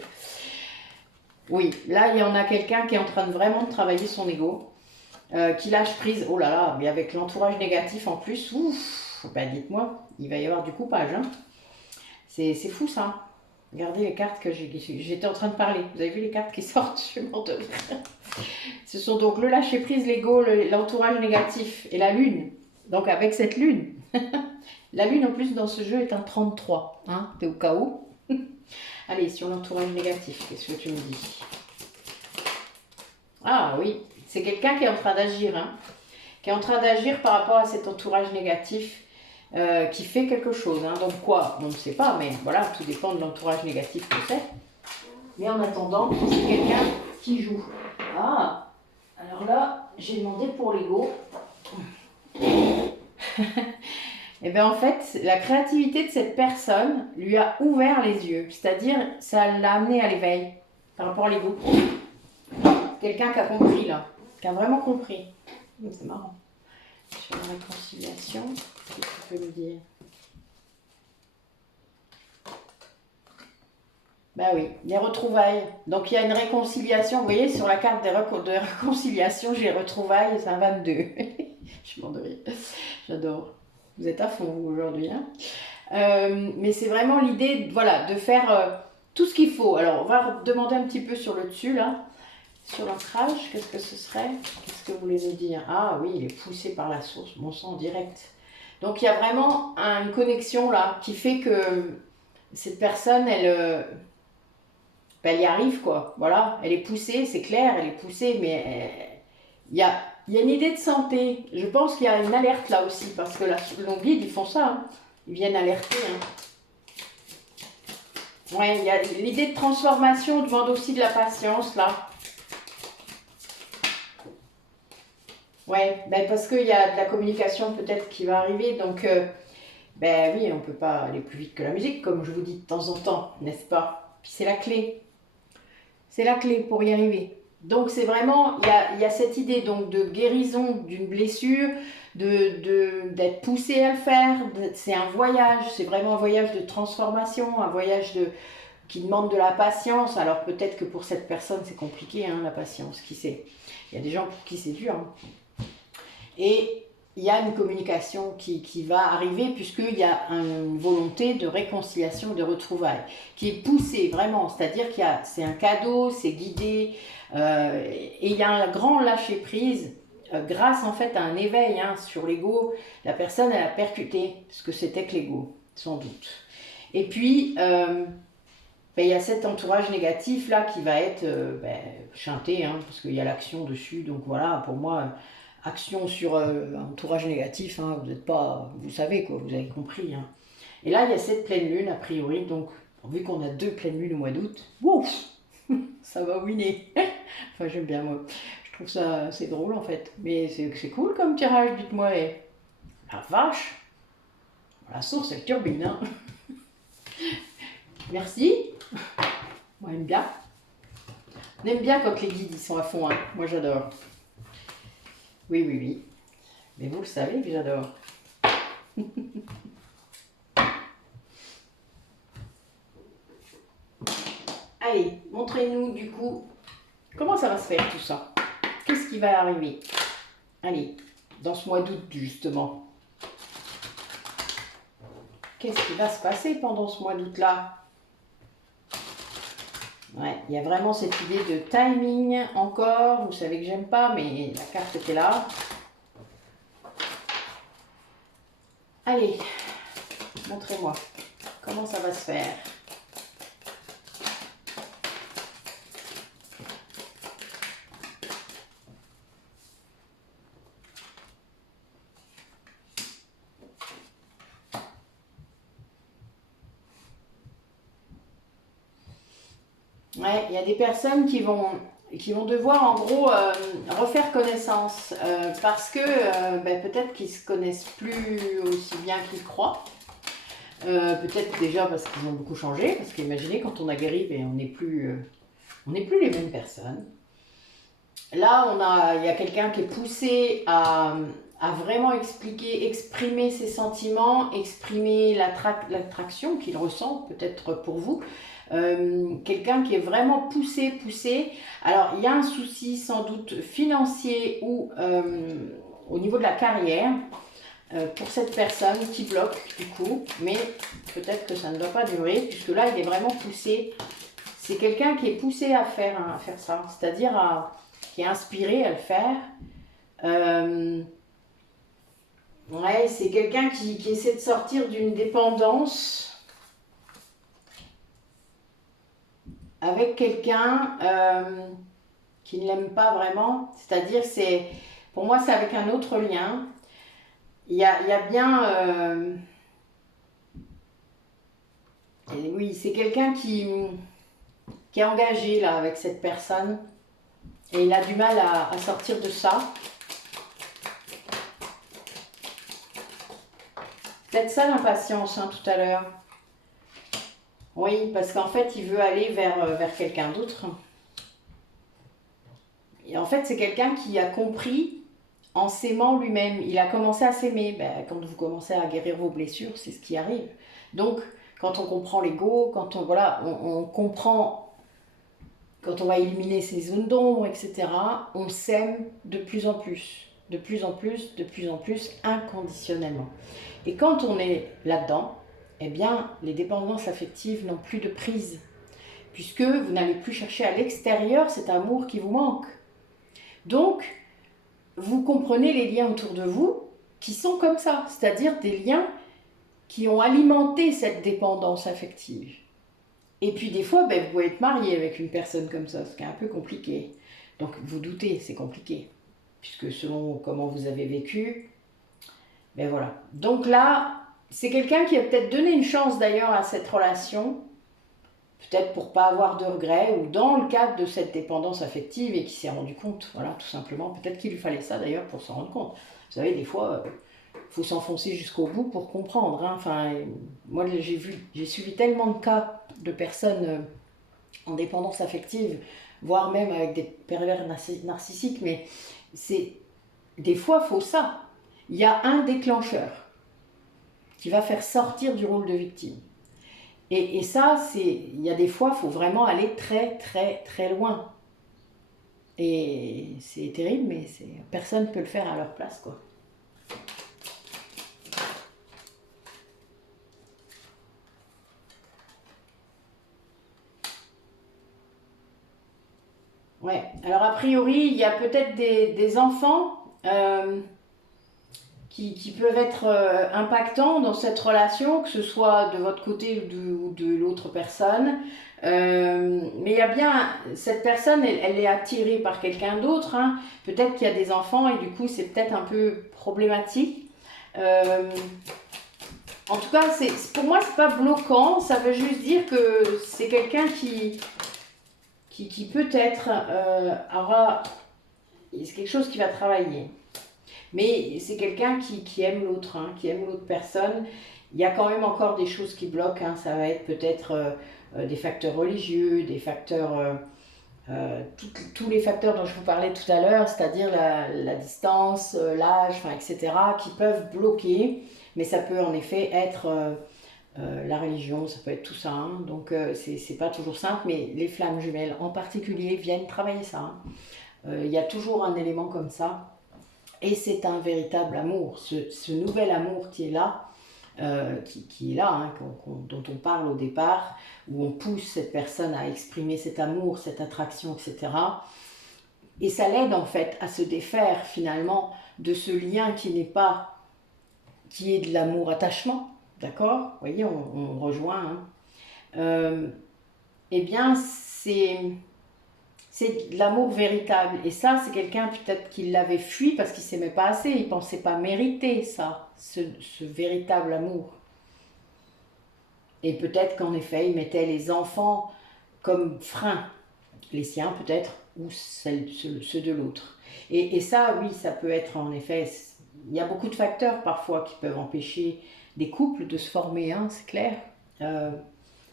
Oui, là, il y en a quelqu'un qui est en train de vraiment travailler son ego, qui lâche prise. Oh là là, mais avec l'entourage négatif en plus, ouf, ben dites-moi, il va y avoir du coupage. Hein. C'est fou, ça. Regardez les cartes que j'étais en train de parler. Vous avez vu les cartes qui sortent? Je suis morte de rire. Ce sont donc le lâcher-prise, l'ego, l'entourage négatif et la lune. Donc avec cette lune. La lune en plus dans ce jeu est un 33. Hein, t'es au cas où. Allez, sur l'entourage négatif, qu'est-ce que tu me dis? Ah oui, c'est quelqu'un qui est en train d'agir. Hein, qui est en train d'agir par rapport à cet entourage négatif. Qui fait quelque chose. Hein. Donc quoi? On ne sait pas, mais voilà, tout dépend de l'entourage négatif que c'est. Mais en attendant, c'est quelqu'un qui joue. Ah, alors là, j'ai demandé pour l'ego. Et bien en fait, la créativité de cette personne lui a ouvert les yeux. C'est-à-dire, ça l'a amené à l'éveil par rapport à l'ego. Quelqu'un qui a compris là, qui a vraiment compris. C'est marrant. Sur la réconciliation, qu'est-ce que tu peux me dire? Ben oui, les retrouvailles. Donc il y a une réconciliation, vous voyez, sur la carte de réconciliation, j'ai retrouvailles, c'est un 22. Je m'en rire. J'adore. Vous êtes à fond aujourd'hui. Hein, mais c'est vraiment l'idée voilà, de faire tout ce qu'il faut. Alors on va demander un petit peu sur le dessus, là. Sur l'ancrage, qu'est-ce que ce serait? Qu'est-ce que vous voulez nous dire? Ah oui, il est poussé par la source, mon sang direct. Donc il y a vraiment une connexion là qui fait que cette personne, elle y arrive quoi. Voilà, elle est poussée, c'est clair, elle est poussée, mais il y a une idée de santé. Je pense qu'il y a une alerte là aussi, parce que nos guides, ils font ça. Hein. Ils viennent alerter. Hein. Ouais, il y a l'idée de transformation demande aussi de la patience là. Ouais, ben parce qu'il y a de la communication peut-être qui va arriver, donc ben oui, on ne peut pas aller plus vite que la musique, comme je vous dis de temps en temps, n'est-ce pas? Puis c'est la clé. C'est la clé pour y arriver. Donc c'est vraiment, il y a cette idée donc de guérison d'une blessure, d'être poussé à le faire, c'est un voyage, c'est vraiment un voyage de transformation, un voyage qui demande de la patience. Alors peut-être que pour cette personne c'est compliqué, hein, la patience, qui sait. Il y a des gens pour qui c'est dur. Hein. Et il y a une communication qui va arriver puisqu'il y a une volonté de réconciliation, de retrouvailles, qui est poussée vraiment, c'est-à-dire c'est un cadeau, c'est guidé, et il y a un grand lâcher-prise grâce en fait à un éveil hein, sur l'ego. La personne, elle a percuté ce que c'était que l'ego, sans doute. Et puis, il y a cet entourage négatif là qui va être chanté, hein, parce qu'il y a l'action dessus, donc voilà, pour moi... action sur entourage négatif, hein, vous n'êtes pas, vous savez quoi, vous avez compris. Hein. Et là, il y a cette pleine lune, a priori, donc vu qu'on a 2 pleines lunes au mois d'août, ouf, ça va winner. Enfin, j'aime bien, moi. Je trouve ça c'est drôle en fait. Mais c'est cool comme tirage, dites-moi. Et la vache, la source, elle turbine. Hein. Merci. Moi, j'aime bien. On aime bien quand les guides ils sont à fond. Hein. Moi, j'adore. Oui, oui, oui. Mais vous le savez que j'adore. Allez, montrez-nous du coup comment ça va se faire tout ça. Qu'est-ce qui va arriver? Allez, dans ce mois d'août justement. Qu'est-ce qui va se passer pendant ce mois d'août-là? Ouais, il y a vraiment cette idée de timing encore. Vous savez que j'aime pas, mais la carte était là. Allez, montrez-moi comment ça va se faire. Ouais, il y a des personnes qui vont devoir en gros refaire connaissance parce que ben, peut-être qu'ils se connaissent plus aussi bien qu'ils croient. Peut-être déjà parce qu'ils ont beaucoup changé, parce qu'imaginez quand on a guéri, ben, on n'est plus les mêmes personnes. Là, il y a quelqu'un qui est poussé à vraiment exprimer ses sentiments, exprimer l'attraction qu'il ressent, peut-être pour vous. Quelqu'un qui est vraiment poussé. Alors, il y a un souci sans doute financier ou au niveau de la carrière pour cette personne qui bloque du coup, mais peut-être que ça ne doit pas durer, puisque là, il est vraiment poussé. C'est quelqu'un qui est poussé à faire ça, c'est-à-dire qui est inspiré à le faire. Ouais, c'est quelqu'un qui essaie de sortir d'une dépendance avec quelqu'un qui ne l'aime pas vraiment. C'est-à-dire, pour moi, c'est avec un autre lien. Il y a bien... oui, c'est quelqu'un qui est engagé là, avec cette personne. Et il a du mal à sortir de ça. Peut-être ça l'impatience hein, tout à l'heure. Oui, parce qu'en fait, il veut aller vers quelqu'un d'autre. Et en fait, c'est quelqu'un qui a compris en s'aimant lui-même. Il a commencé à s'aimer. Ben, quand vous commencez à guérir vos blessures, c'est ce qui arrive. Donc, quand on comprend l'ego, quand on comprend, quand on va éliminer ses zones d'ombre, etc., on s'aime de plus en plus, inconditionnellement. Et quand on est là-dedans, eh bien, les dépendances affectives n'ont plus de prise, puisque vous n'allez plus chercher à l'extérieur cet amour qui vous manque. Donc, vous comprenez les liens autour de vous qui sont comme ça, c'est-à-dire des liens qui ont alimenté cette dépendance affective. Et puis des fois, ben, vous pouvez être marié avec une personne comme ça, ce qui est un peu compliqué. Donc vous doutez, c'est compliqué, puisque selon comment vous avez vécu, ben voilà. Donc là, c'est quelqu'un qui a peut-être donné une chance d'ailleurs à cette relation, peut-être pour pas avoir de regrets, ou dans le cadre de cette dépendance affective et qui s'est rendu compte, voilà, tout simplement. Peut-être qu'il lui fallait ça d'ailleurs pour s'en rendre compte. Vous savez, des fois, faut s'enfoncer jusqu'au bout pour comprendre. Hein. Enfin, moi, j'ai suivi tellement de cas de personnes en dépendance affective, voire même avec des pervers narcissiques, mais des fois, faut ça. Il y a un déclencheur qui va faire sortir du rôle de victime. Et ça, il y a des fois, il faut vraiment aller très, très, très loin. Et c'est terrible, mais personne ne peut le faire à leur place, quoi. Ouais. Alors, a priori, il y a peut-être des enfants qui peuvent être impactants dans cette relation, que ce soit de votre côté ou de l'autre personne. Mais il y a bien, cette personne, elle est attirée par quelqu'un d'autre, hein. Peut-être qu'il y a des enfants et du coup c'est peut-être un peu problématique. En tout cas, pour moi c'est pas bloquant, ça veut juste dire que c'est quelqu'un qui peut-être aura, c'est quelque chose qui va travailler. Mais c'est quelqu'un qui aime l'autre, hein, qui aime l'autre personne. Il y a quand même encore des choses qui bloquent, hein. Ça va être peut-être des facteurs religieux, des facteurs, tous les facteurs dont je vous parlais tout à l'heure, c'est-à-dire la distance, l'âge, enfin, etc., qui peuvent bloquer. Mais ça peut en effet être la religion, ça peut être tout ça, hein. Donc c'est pas toujours simple, mais les flammes jumelles en particulier viennent travailler ça, hein. Il y a toujours un élément comme ça. Et c'est un véritable amour, ce nouvel amour qui est là, qui est là, hein, dont on parle au départ, où on pousse cette personne à exprimer cet amour, cette attraction, etc. Et ça l'aide en fait à se défaire finalement de ce lien qui est de l'amour-attachement, d'accord? Vous voyez, on rejoint, hein. Eh bien, c'est de l'amour véritable. Et ça, c'est quelqu'un peut-être qui l'avait fui parce qu'il ne s'aimait pas assez. Il ne pensait pas mériter ça, ce véritable amour. Et peut-être qu'en effet, il mettait les enfants comme frein. Les siens peut-être, ou ceux de l'autre. Et ça, oui, ça peut être en effet... Il y a beaucoup de facteurs parfois qui peuvent empêcher des couples de se former, hein, c'est clair.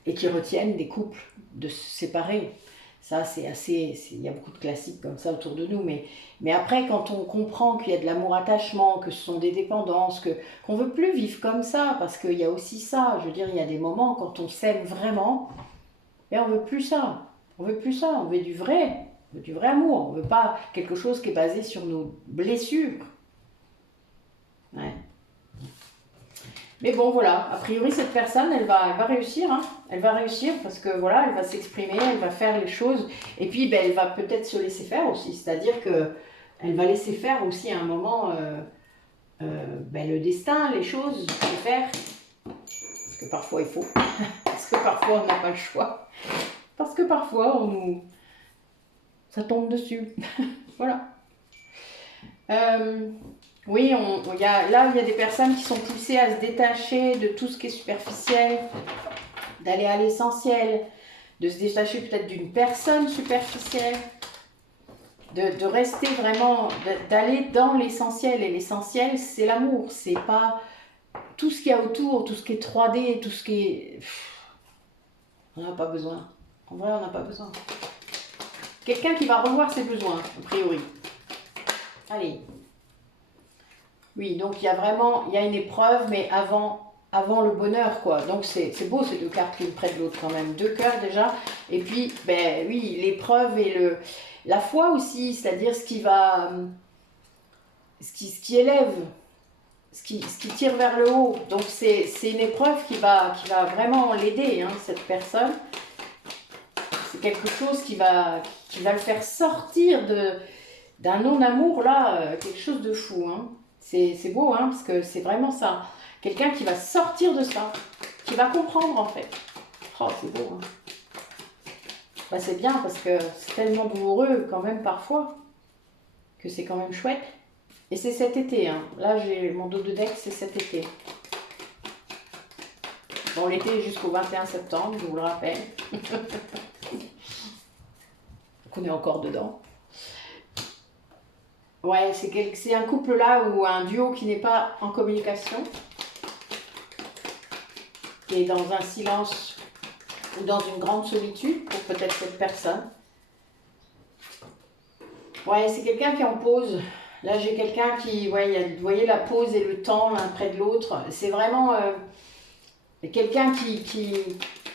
Et qui retiennent des couples de se séparer. Ça, c'est assez... Il y a beaucoup de classiques comme ça autour de nous. Mais après, quand on comprend qu'il y a de l'amour-attachement, que ce sont des dépendances, qu'on ne veut plus vivre comme ça, parce qu'il y a aussi ça. Je veux dire, il y a des moments quand on s'aime vraiment, et on ne veut plus ça. On veut plus ça. On veut du vrai. On veut du vrai amour. On ne veut pas quelque chose qui est basé sur nos blessures. Ouais. Mais bon, voilà, a priori, cette personne, elle va réussir, hein. Elle va réussir parce que, voilà, elle va s'exprimer, elle va faire les choses. Et puis, ben, elle va peut-être se laisser faire aussi. C'est-à-dire qu'elle va laisser faire aussi à un moment ben, le destin, les choses, se faire. Parce que parfois, il faut. Parce que parfois, on n'a pas le choix. Parce que parfois, ça tombe dessus. Voilà. Oui, là, il y a des personnes qui sont poussées à se détacher de tout ce qui est superficiel, d'aller à l'essentiel, de se détacher peut-être d'une personne superficielle, de rester vraiment, d'aller dans l'essentiel. Et l'essentiel, c'est l'amour. C'est pas tout ce qu'il y a autour, tout ce qui est 3D, tout ce qui est... On n'en a pas besoin. En vrai, on n'a pas besoin. Quelqu'un qui va revoir ses besoins, a priori. Allez. Oui, donc il y a une épreuve, mais avant le bonheur, quoi. Donc c'est beau ces deux cartes l'une près de l'autre quand même. Deux cœurs déjà. Et puis, ben oui, l'épreuve et la foi aussi, c'est-à-dire ce qui élève, ce qui tire vers le haut. Donc c'est une épreuve qui va vraiment l'aider, hein, cette personne. C'est quelque chose qui va le faire sortir d'un non-amour, là, quelque chose de fou, hein. C'est beau, hein, parce que c'est vraiment ça. Quelqu'un qui va sortir de ça, qui va comprendre, en fait. Oh, c'est beau, hein. Bah, c'est bien, parce que c'est tellement douloureux, quand même, parfois, que c'est quand même chouette. Et c'est cet été, hein. Là, j'ai mon dos de deck, c'est cet été. Bon, l'été jusqu'au 21 septembre, je vous le rappelle. On est encore dedans. Ouais, c'est un couple là ou un duo qui n'est pas en communication, qui est dans un silence ou dans une grande solitude pour peut-être cette personne. Ouais, c'est quelqu'un qui est en pause. Là, j'ai quelqu'un qui, ouais, vous voyez la pause et le temps l'un près de l'autre. C'est vraiment quelqu'un qui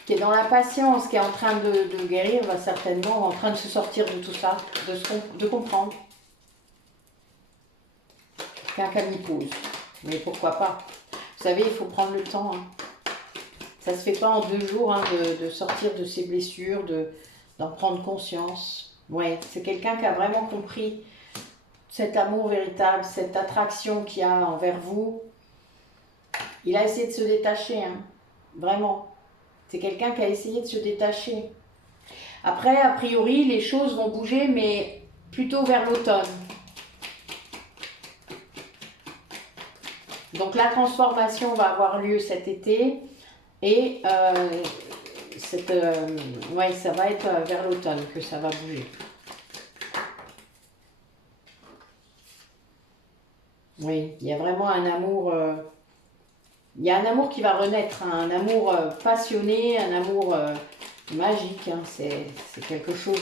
est dans la patience, qui est en train de guérir, va certainement, en train de se sortir de tout ça, de comprendre. Quelqu'un qui a mis pause. Mais pourquoi pas? Vous savez, il faut prendre le temps, hein. Ça ne se fait pas en 2 jours, hein, de sortir de ses blessures, d'en prendre conscience. Ouais, c'est quelqu'un qui a vraiment compris cet amour véritable, cette attraction qu'il y a envers vous, il a essayé de se détacher, hein, vraiment. C'est quelqu'un qui a essayé de se détacher. Après, a priori, les choses vont bouger, mais plutôt vers l'automne. Donc la transformation va avoir lieu cet été et ouais, ça va être vers l'automne que ça va bouger. Oui, il y a vraiment un amour, il y a un amour qui va renaître, hein, un amour passionné, un amour magique. Hein, c'est quelque chose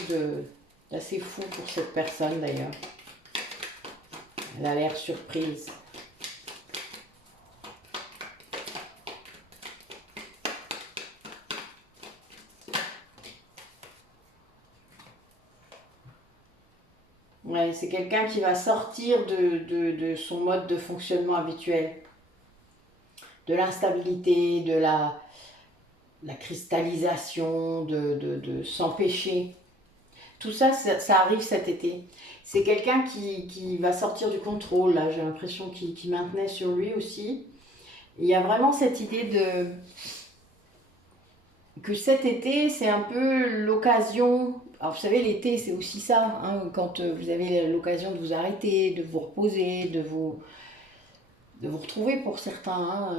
d'assez fou pour cette personne d'ailleurs. Elle a l'air surprise. Ouais, c'est quelqu'un qui va sortir de son mode de fonctionnement habituel, de l'instabilité, de la cristallisation, de s'empêcher. Tout ça, ça arrive cet été. C'est quelqu'un qui va sortir du contrôle, là, j'ai l'impression qu'il maintenait sur lui aussi. Il y a vraiment cette idée que cet été, c'est un peu l'occasion. Alors, vous savez, l'été, c'est aussi ça, hein, quand vous avez l'occasion de vous arrêter, de vous reposer, de vous retrouver pour certains. Hein,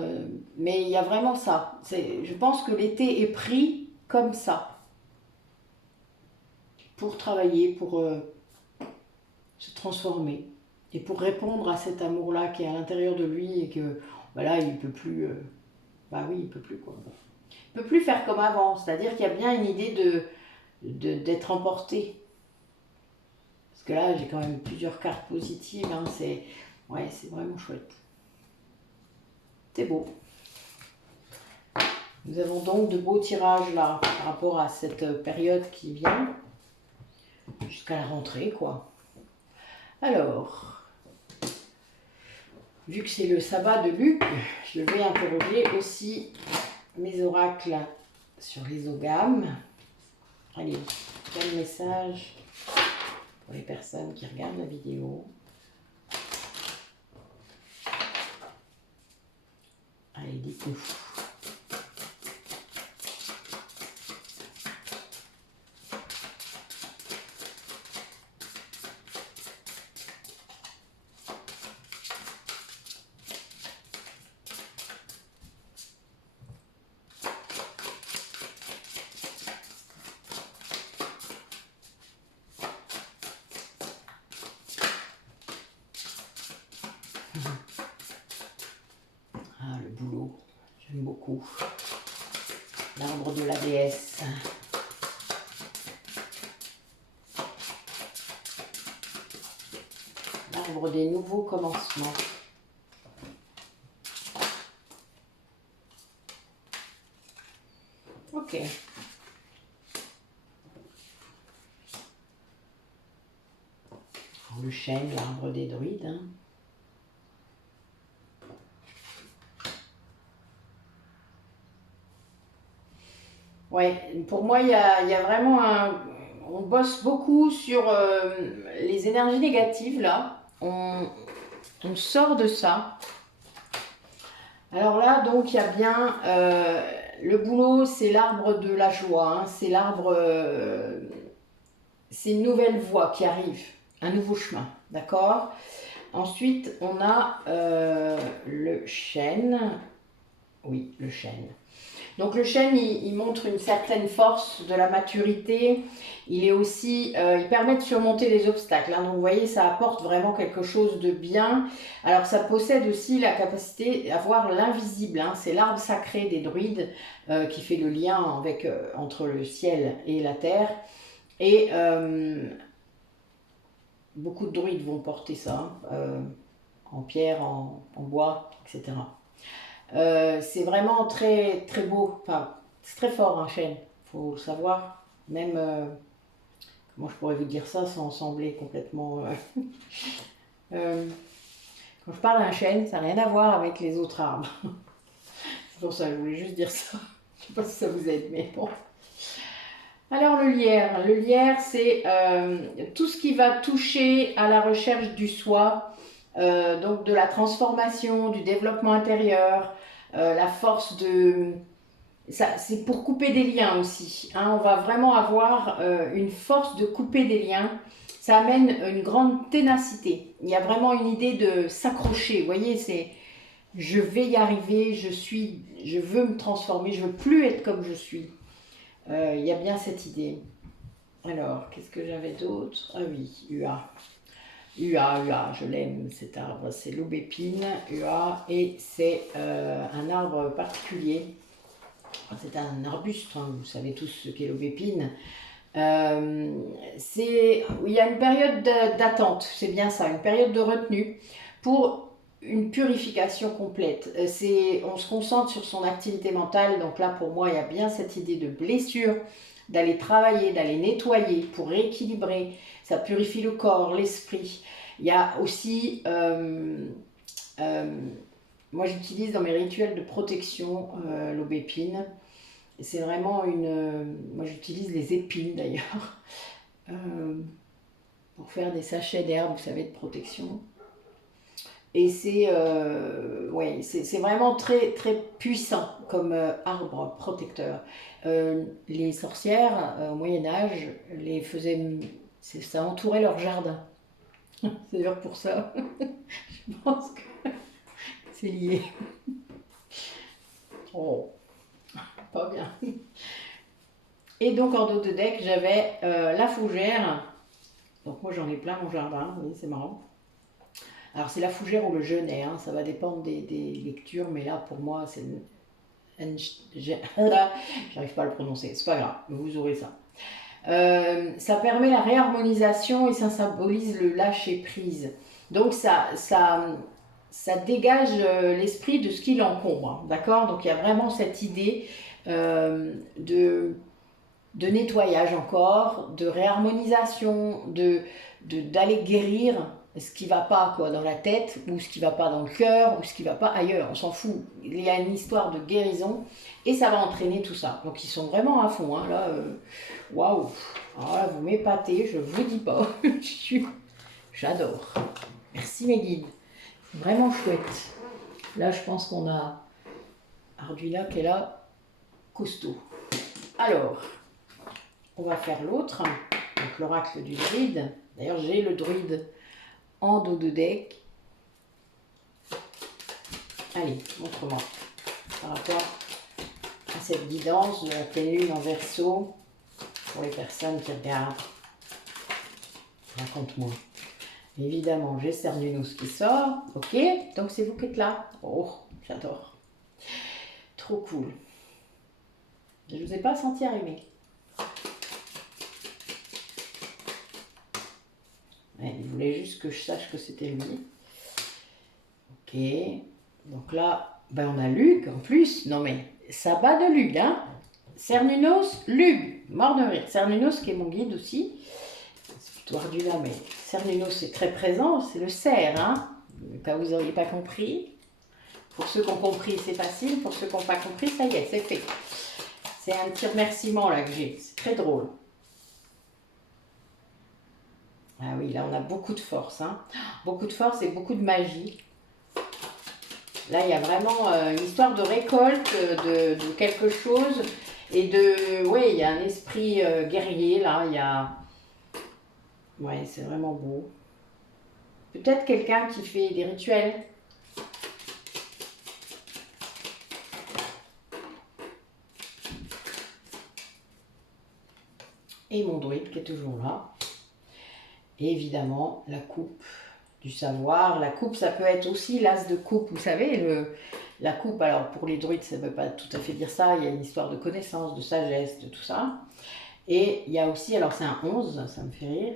mais il y a vraiment ça. Je pense que l'été est pris comme ça, pour travailler, pour se transformer, et pour répondre à cet amour-là qui est à l'intérieur de lui et que, voilà, il ne peut plus. Bah oui, il ne peut plus, quoi. Il ne peut plus faire comme avant. C'est-à-dire qu'il y a bien une idée d'être emporté. Parce que là, j'ai quand même plusieurs cartes positives. Hein, ouais, c'est vraiment chouette. C'est beau. Nous avons donc de beaux tirages là par rapport à cette période qui vient. Jusqu'à la rentrée, quoi. Alors, vu que c'est le sabbat de Luc, je vais interroger aussi mes oracles sur les ogames. Allez, quel message pour les personnes qui regardent la vidéo. Allez, dites-nous. Ah, le boulot, j'aime beaucoup. L'arbre de la déesse. L'arbre des nouveaux commencements. Ok. Le chêne, l'arbre des druides. Hein. Ouais, pour moi, il y a vraiment un... On bosse beaucoup sur les énergies négatives, là. On sort de ça. Alors là, donc, il y a bien... le boulot, c'est l'arbre de la joie. Hein, c'est l'arbre... c'est une nouvelle voie qui arrive. Un nouveau chemin, d'accord? Ensuite, on a le chêne. Oui, le chêne. Donc le chêne, il montre une certaine force de la maturité. Il est aussi, il permet de surmonter les obstacles. Hein. Donc vous voyez, ça apporte vraiment quelque chose de bien. Alors ça possède aussi la capacité à voir l'invisible. Hein. C'est l'arbre sacré des druides qui fait le lien avec, entre le ciel et la terre. Et beaucoup de druides vont porter ça, en pierre, en bois, etc. C'est vraiment très, très beau. Enfin, c'est très fort un chêne, il faut le savoir. Même, comment je pourrais vous dire ça sans sembler complètement... quand je parle d'un chêne, ça n'a rien à voir avec les autres arbres. C'est pour ça que je voulais juste dire ça. Je ne sais pas si ça vous aide, mais bon. Alors le lierre c'est tout ce qui va toucher à la recherche du soi, donc de la transformation, du développement intérieur, la force de... Ça, c'est pour couper des liens aussi, hein. On va vraiment avoir une force de couper des liens. Ça amène une grande ténacité. Il y a vraiment une idée de s'accrocher. Vous voyez, c'est je vais y arriver, je veux me transformer, je veux plus être comme je suis. Il y a bien cette idée. Alors, qu'est-ce que j'avais d'autre? Ah oui, UA. UA, je l'aime cet arbre, c'est l'aubépine, UA, et c'est un arbre particulier. C'est un arbuste, hein, vous savez tous ce qu'est l'aubépine. Il y a une période d'attente, c'est bien ça, une période de retenue pour une purification complète. On se concentre sur son activité mentale, donc là pour moi il y a bien cette idée de blessure, d'aller travailler, d'aller nettoyer pour rééquilibrer. Ça purifie le corps, l'esprit. Il y a aussi, moi j'utilise dans mes rituels de protection l'aubépine. C'est vraiment moi j'utilise les épines d'ailleurs pour faire des sachets d'herbes, vous savez, de protection. Et ouais, c'est vraiment très, très puissant comme arbre protecteur. Les sorcières, au Moyen-Âge, les faisaient. Ça entourait leur jardin. C'est d'ailleurs pour ça. Je pense que c'est lié. Oh, pas bien. Et donc en dos de deck, j'avais la fougère. Donc moi j'en ai plein mon jardin, oui, c'est marrant. Alors c'est la fougère ou le genêt, hein, ça va dépendre des lectures, mais là pour moi c'est j'arrive pas à le prononcer, c'est pas grave, vous aurez ça. Ça permet la réharmonisation et ça symbolise le lâcher prise. Donc ça dégage l'esprit de ce qui l'encombre, d'accord? Donc il y a vraiment cette idée de nettoyage encore, de réharmonisation, d'aller guérir ce qui va pas quoi dans la tête, ou ce qui va pas dans le cœur, ou ce qui va pas ailleurs, on s'en fout. Il y a une histoire de guérison et ça va entraîner tout ça. Donc ils sont vraiment à fond, hein, là. Waouh! Alors là, vous m'épatez, je vous dis pas. J'adore. Merci mes guides. C'est vraiment chouette. Là, je pense qu'on a Arduina qui est là, costaud. Alors, on va faire l'autre, donc l'oracle du druide. D'ailleurs, j'ai le druide en dos de deck. Allez, montre-moi par rapport à cette guidance de la pleine lune en Verseau pour les personnes qui regardent. Raconte-moi. Évidemment, j'ai Cernunnos qui sort. Ok, donc c'est vous qui êtes là. Oh, j'adore. Trop cool. Je ne vous ai pas senti arriver. Ouais, il voulait juste que je sache que c'était lui. Ok. Donc là, ben on a Lug en plus. Non mais, ça bat de Lug, hein. Cernunnos, Lug. Mort de rire. Cernunnos qui est mon guide aussi. C'est plutôt Arduina, mais Cernunnos c'est très présent. C'est le cerf, hein. Au cas où vous n'auriez pas compris. Pour ceux qui ont compris, c'est facile. Pour ceux qui n'ont pas compris, ça y est, c'est fait. C'est un petit remerciement là que j'ai. C'est très drôle. Ah oui, là on a beaucoup de force, hein. Beaucoup de force et beaucoup de magie. Là il y a vraiment une histoire de récolte de quelque chose et oui, il y a un esprit guerrier là. Il y a, ouais, c'est vraiment beau. Peut-être quelqu'un qui fait des rituels. Et mon druide qui est toujours là. Et évidemment, la coupe du savoir. La coupe, ça peut être aussi l'as de coupe. Vous savez, la coupe, alors pour les druides, ça ne veut pas tout à fait dire ça. Il y a une histoire de connaissance, de sagesse, de tout ça. Et il y a aussi, alors c'est un 11, ça me fait rire.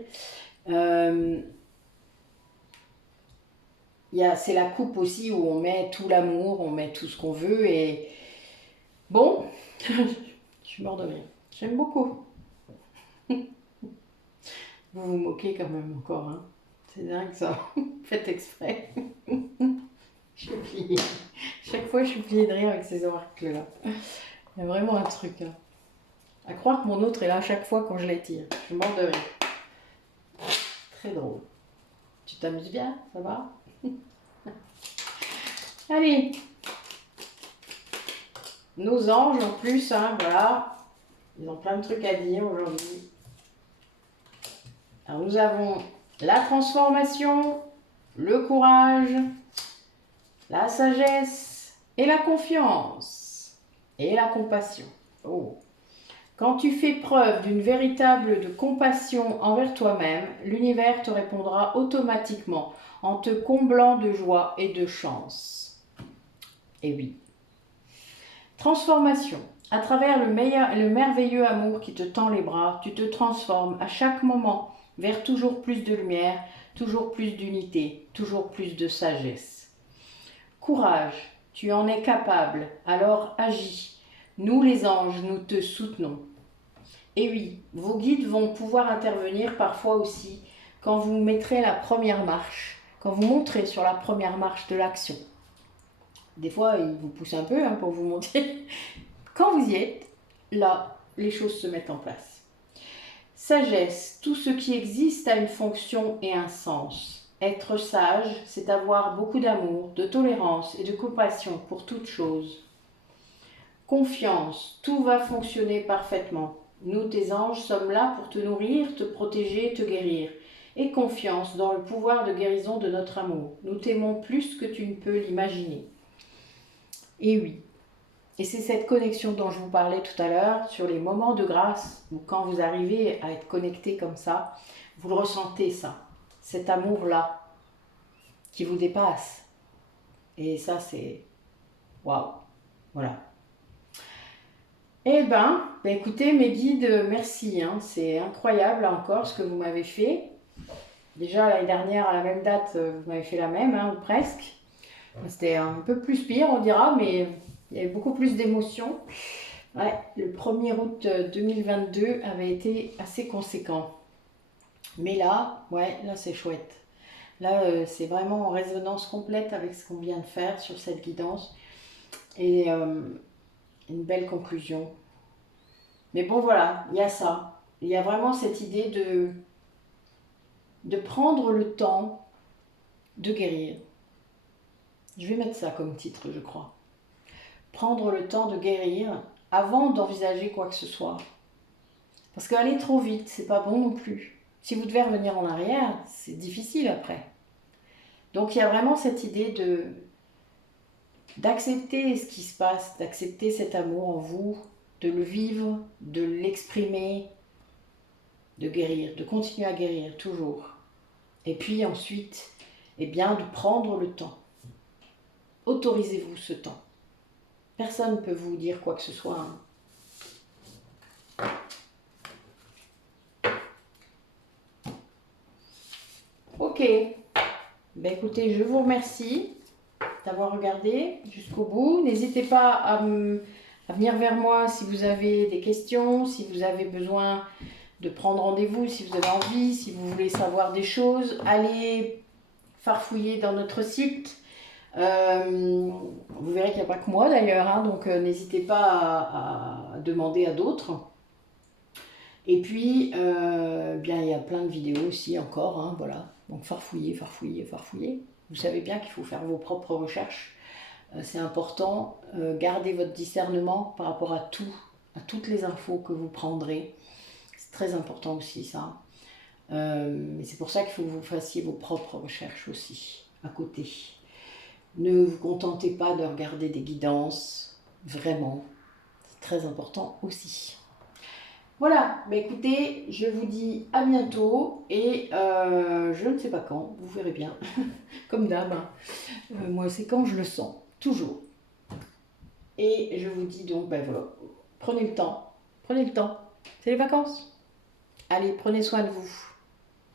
C'est la coupe aussi où on met tout l'amour, on met tout ce qu'on veut. Et bon, je suis mort de rire. J'aime beaucoup. Vous vous moquez quand même encore, hein. C'est dingue ça. Faites exprès. Je suis pliée. Chaque fois, je suis pliée de rire avec ces oracles-là. Il y a vraiment un truc. Hein. À croire que mon autre est là à chaque fois quand je l'étire. Je m'en de rire. Très drôle. Tu t'amuses bien, ça va? Allez. Nos anges en plus, hein, voilà. Ils ont plein de trucs à dire aujourd'hui. Alors nous avons la transformation, le courage, la sagesse et la confiance et la compassion. Oh. Quand tu fais preuve d'une véritable compassion envers toi-même, l'univers te répondra automatiquement en te comblant de joie et de chance. Et oui. Transformation. À travers le merveilleux amour qui te tend les bras, tu te transformes à chaque moment vers toujours plus de lumière, toujours plus d'unité, toujours plus de sagesse. Courage, tu en es capable, alors agis. Nous les anges, nous te soutenons. Et oui, vos guides vont pouvoir intervenir parfois aussi quand vous mettrez la première marche, quand vous montrez sur la première marche de l'action. Des fois, ils vous poussent un peu pour vous montrer. Quand vous y êtes, là, les choses se mettent en place. Sagesse, tout ce qui existe a une fonction et un sens. Être sage, c'est avoir beaucoup d'amour, de tolérance et de compassion pour toute chose. Confiance, tout va fonctionner parfaitement. Nous, tes anges, sommes là pour te nourrir, te protéger, te guérir. Et confiance dans le pouvoir de guérison de notre amour. Nous t'aimons plus que tu ne peux l'imaginer. Et oui. Et c'est cette connexion dont je vous parlais tout à l'heure, sur les moments de grâce, où quand vous arrivez à être connecté comme ça, vous le ressentez ça, cet amour-là, qui vous dépasse. Et ça, c'est waouh, voilà. Eh ben, écoutez, mes guides, merci, c'est incroyable là encore ce que vous m'avez fait. Déjà l'année dernière, à la même date, vous m'avez fait la même, ou presque. C'était un peu plus pire, on dira, mais il y avait beaucoup plus d'émotions. Ouais, le 1er août 2022 avait été assez conséquent. Mais là, là c'est chouette. Là, c'est vraiment en résonance complète avec ce qu'on vient de faire sur cette guidance. Et une belle conclusion. Mais bon, voilà, il y a ça. Il y a vraiment cette idée de prendre le temps de guérir. Je vais mettre ça comme titre, je crois. Prendre le temps de guérir avant d'envisager quoi que ce soit. Parce qu'aller trop vite, c'est pas bon non plus. Si vous devez revenir en arrière, c'est difficile après. Donc il y a vraiment cette idée d'accepter ce qui se passe, d'accepter cet amour en vous, de le vivre, de l'exprimer, de guérir, de continuer à guérir toujours. Et puis ensuite, de prendre le temps. Autorisez-vous ce temps. Personne ne peut vous dire quoi que ce soit. Ok. Écoutez, je vous remercie d'avoir regardé jusqu'au bout. N'hésitez pas à venir vers moi si vous avez des questions, si vous avez besoin de prendre rendez-vous, si vous avez envie, si vous voulez savoir des choses. Allez farfouiller dans notre site. Vous verrez qu'il n'y a pas que moi d'ailleurs, donc n'hésitez pas à demander à d'autres. Et puis, il y a plein de vidéos aussi encore, voilà. Donc farfouiller. Vous savez bien qu'il faut faire vos propres recherches. C'est important. Gardez votre discernement par rapport à toutes les infos que vous prendrez. C'est très important aussi ça. Et c'est pour ça qu'il faut que vous fassiez vos propres recherches aussi, à côté. Ne vous contentez pas de regarder des guidances, vraiment. C'est très important aussi. Voilà, écoutez, je vous dis à bientôt et je ne sais pas quand, vous verrez bien, comme d'hab. Moi, c'est quand je le sens, toujours. Et je vous dis donc, voilà, prenez le temps, c'est les vacances. Allez, prenez soin de vous.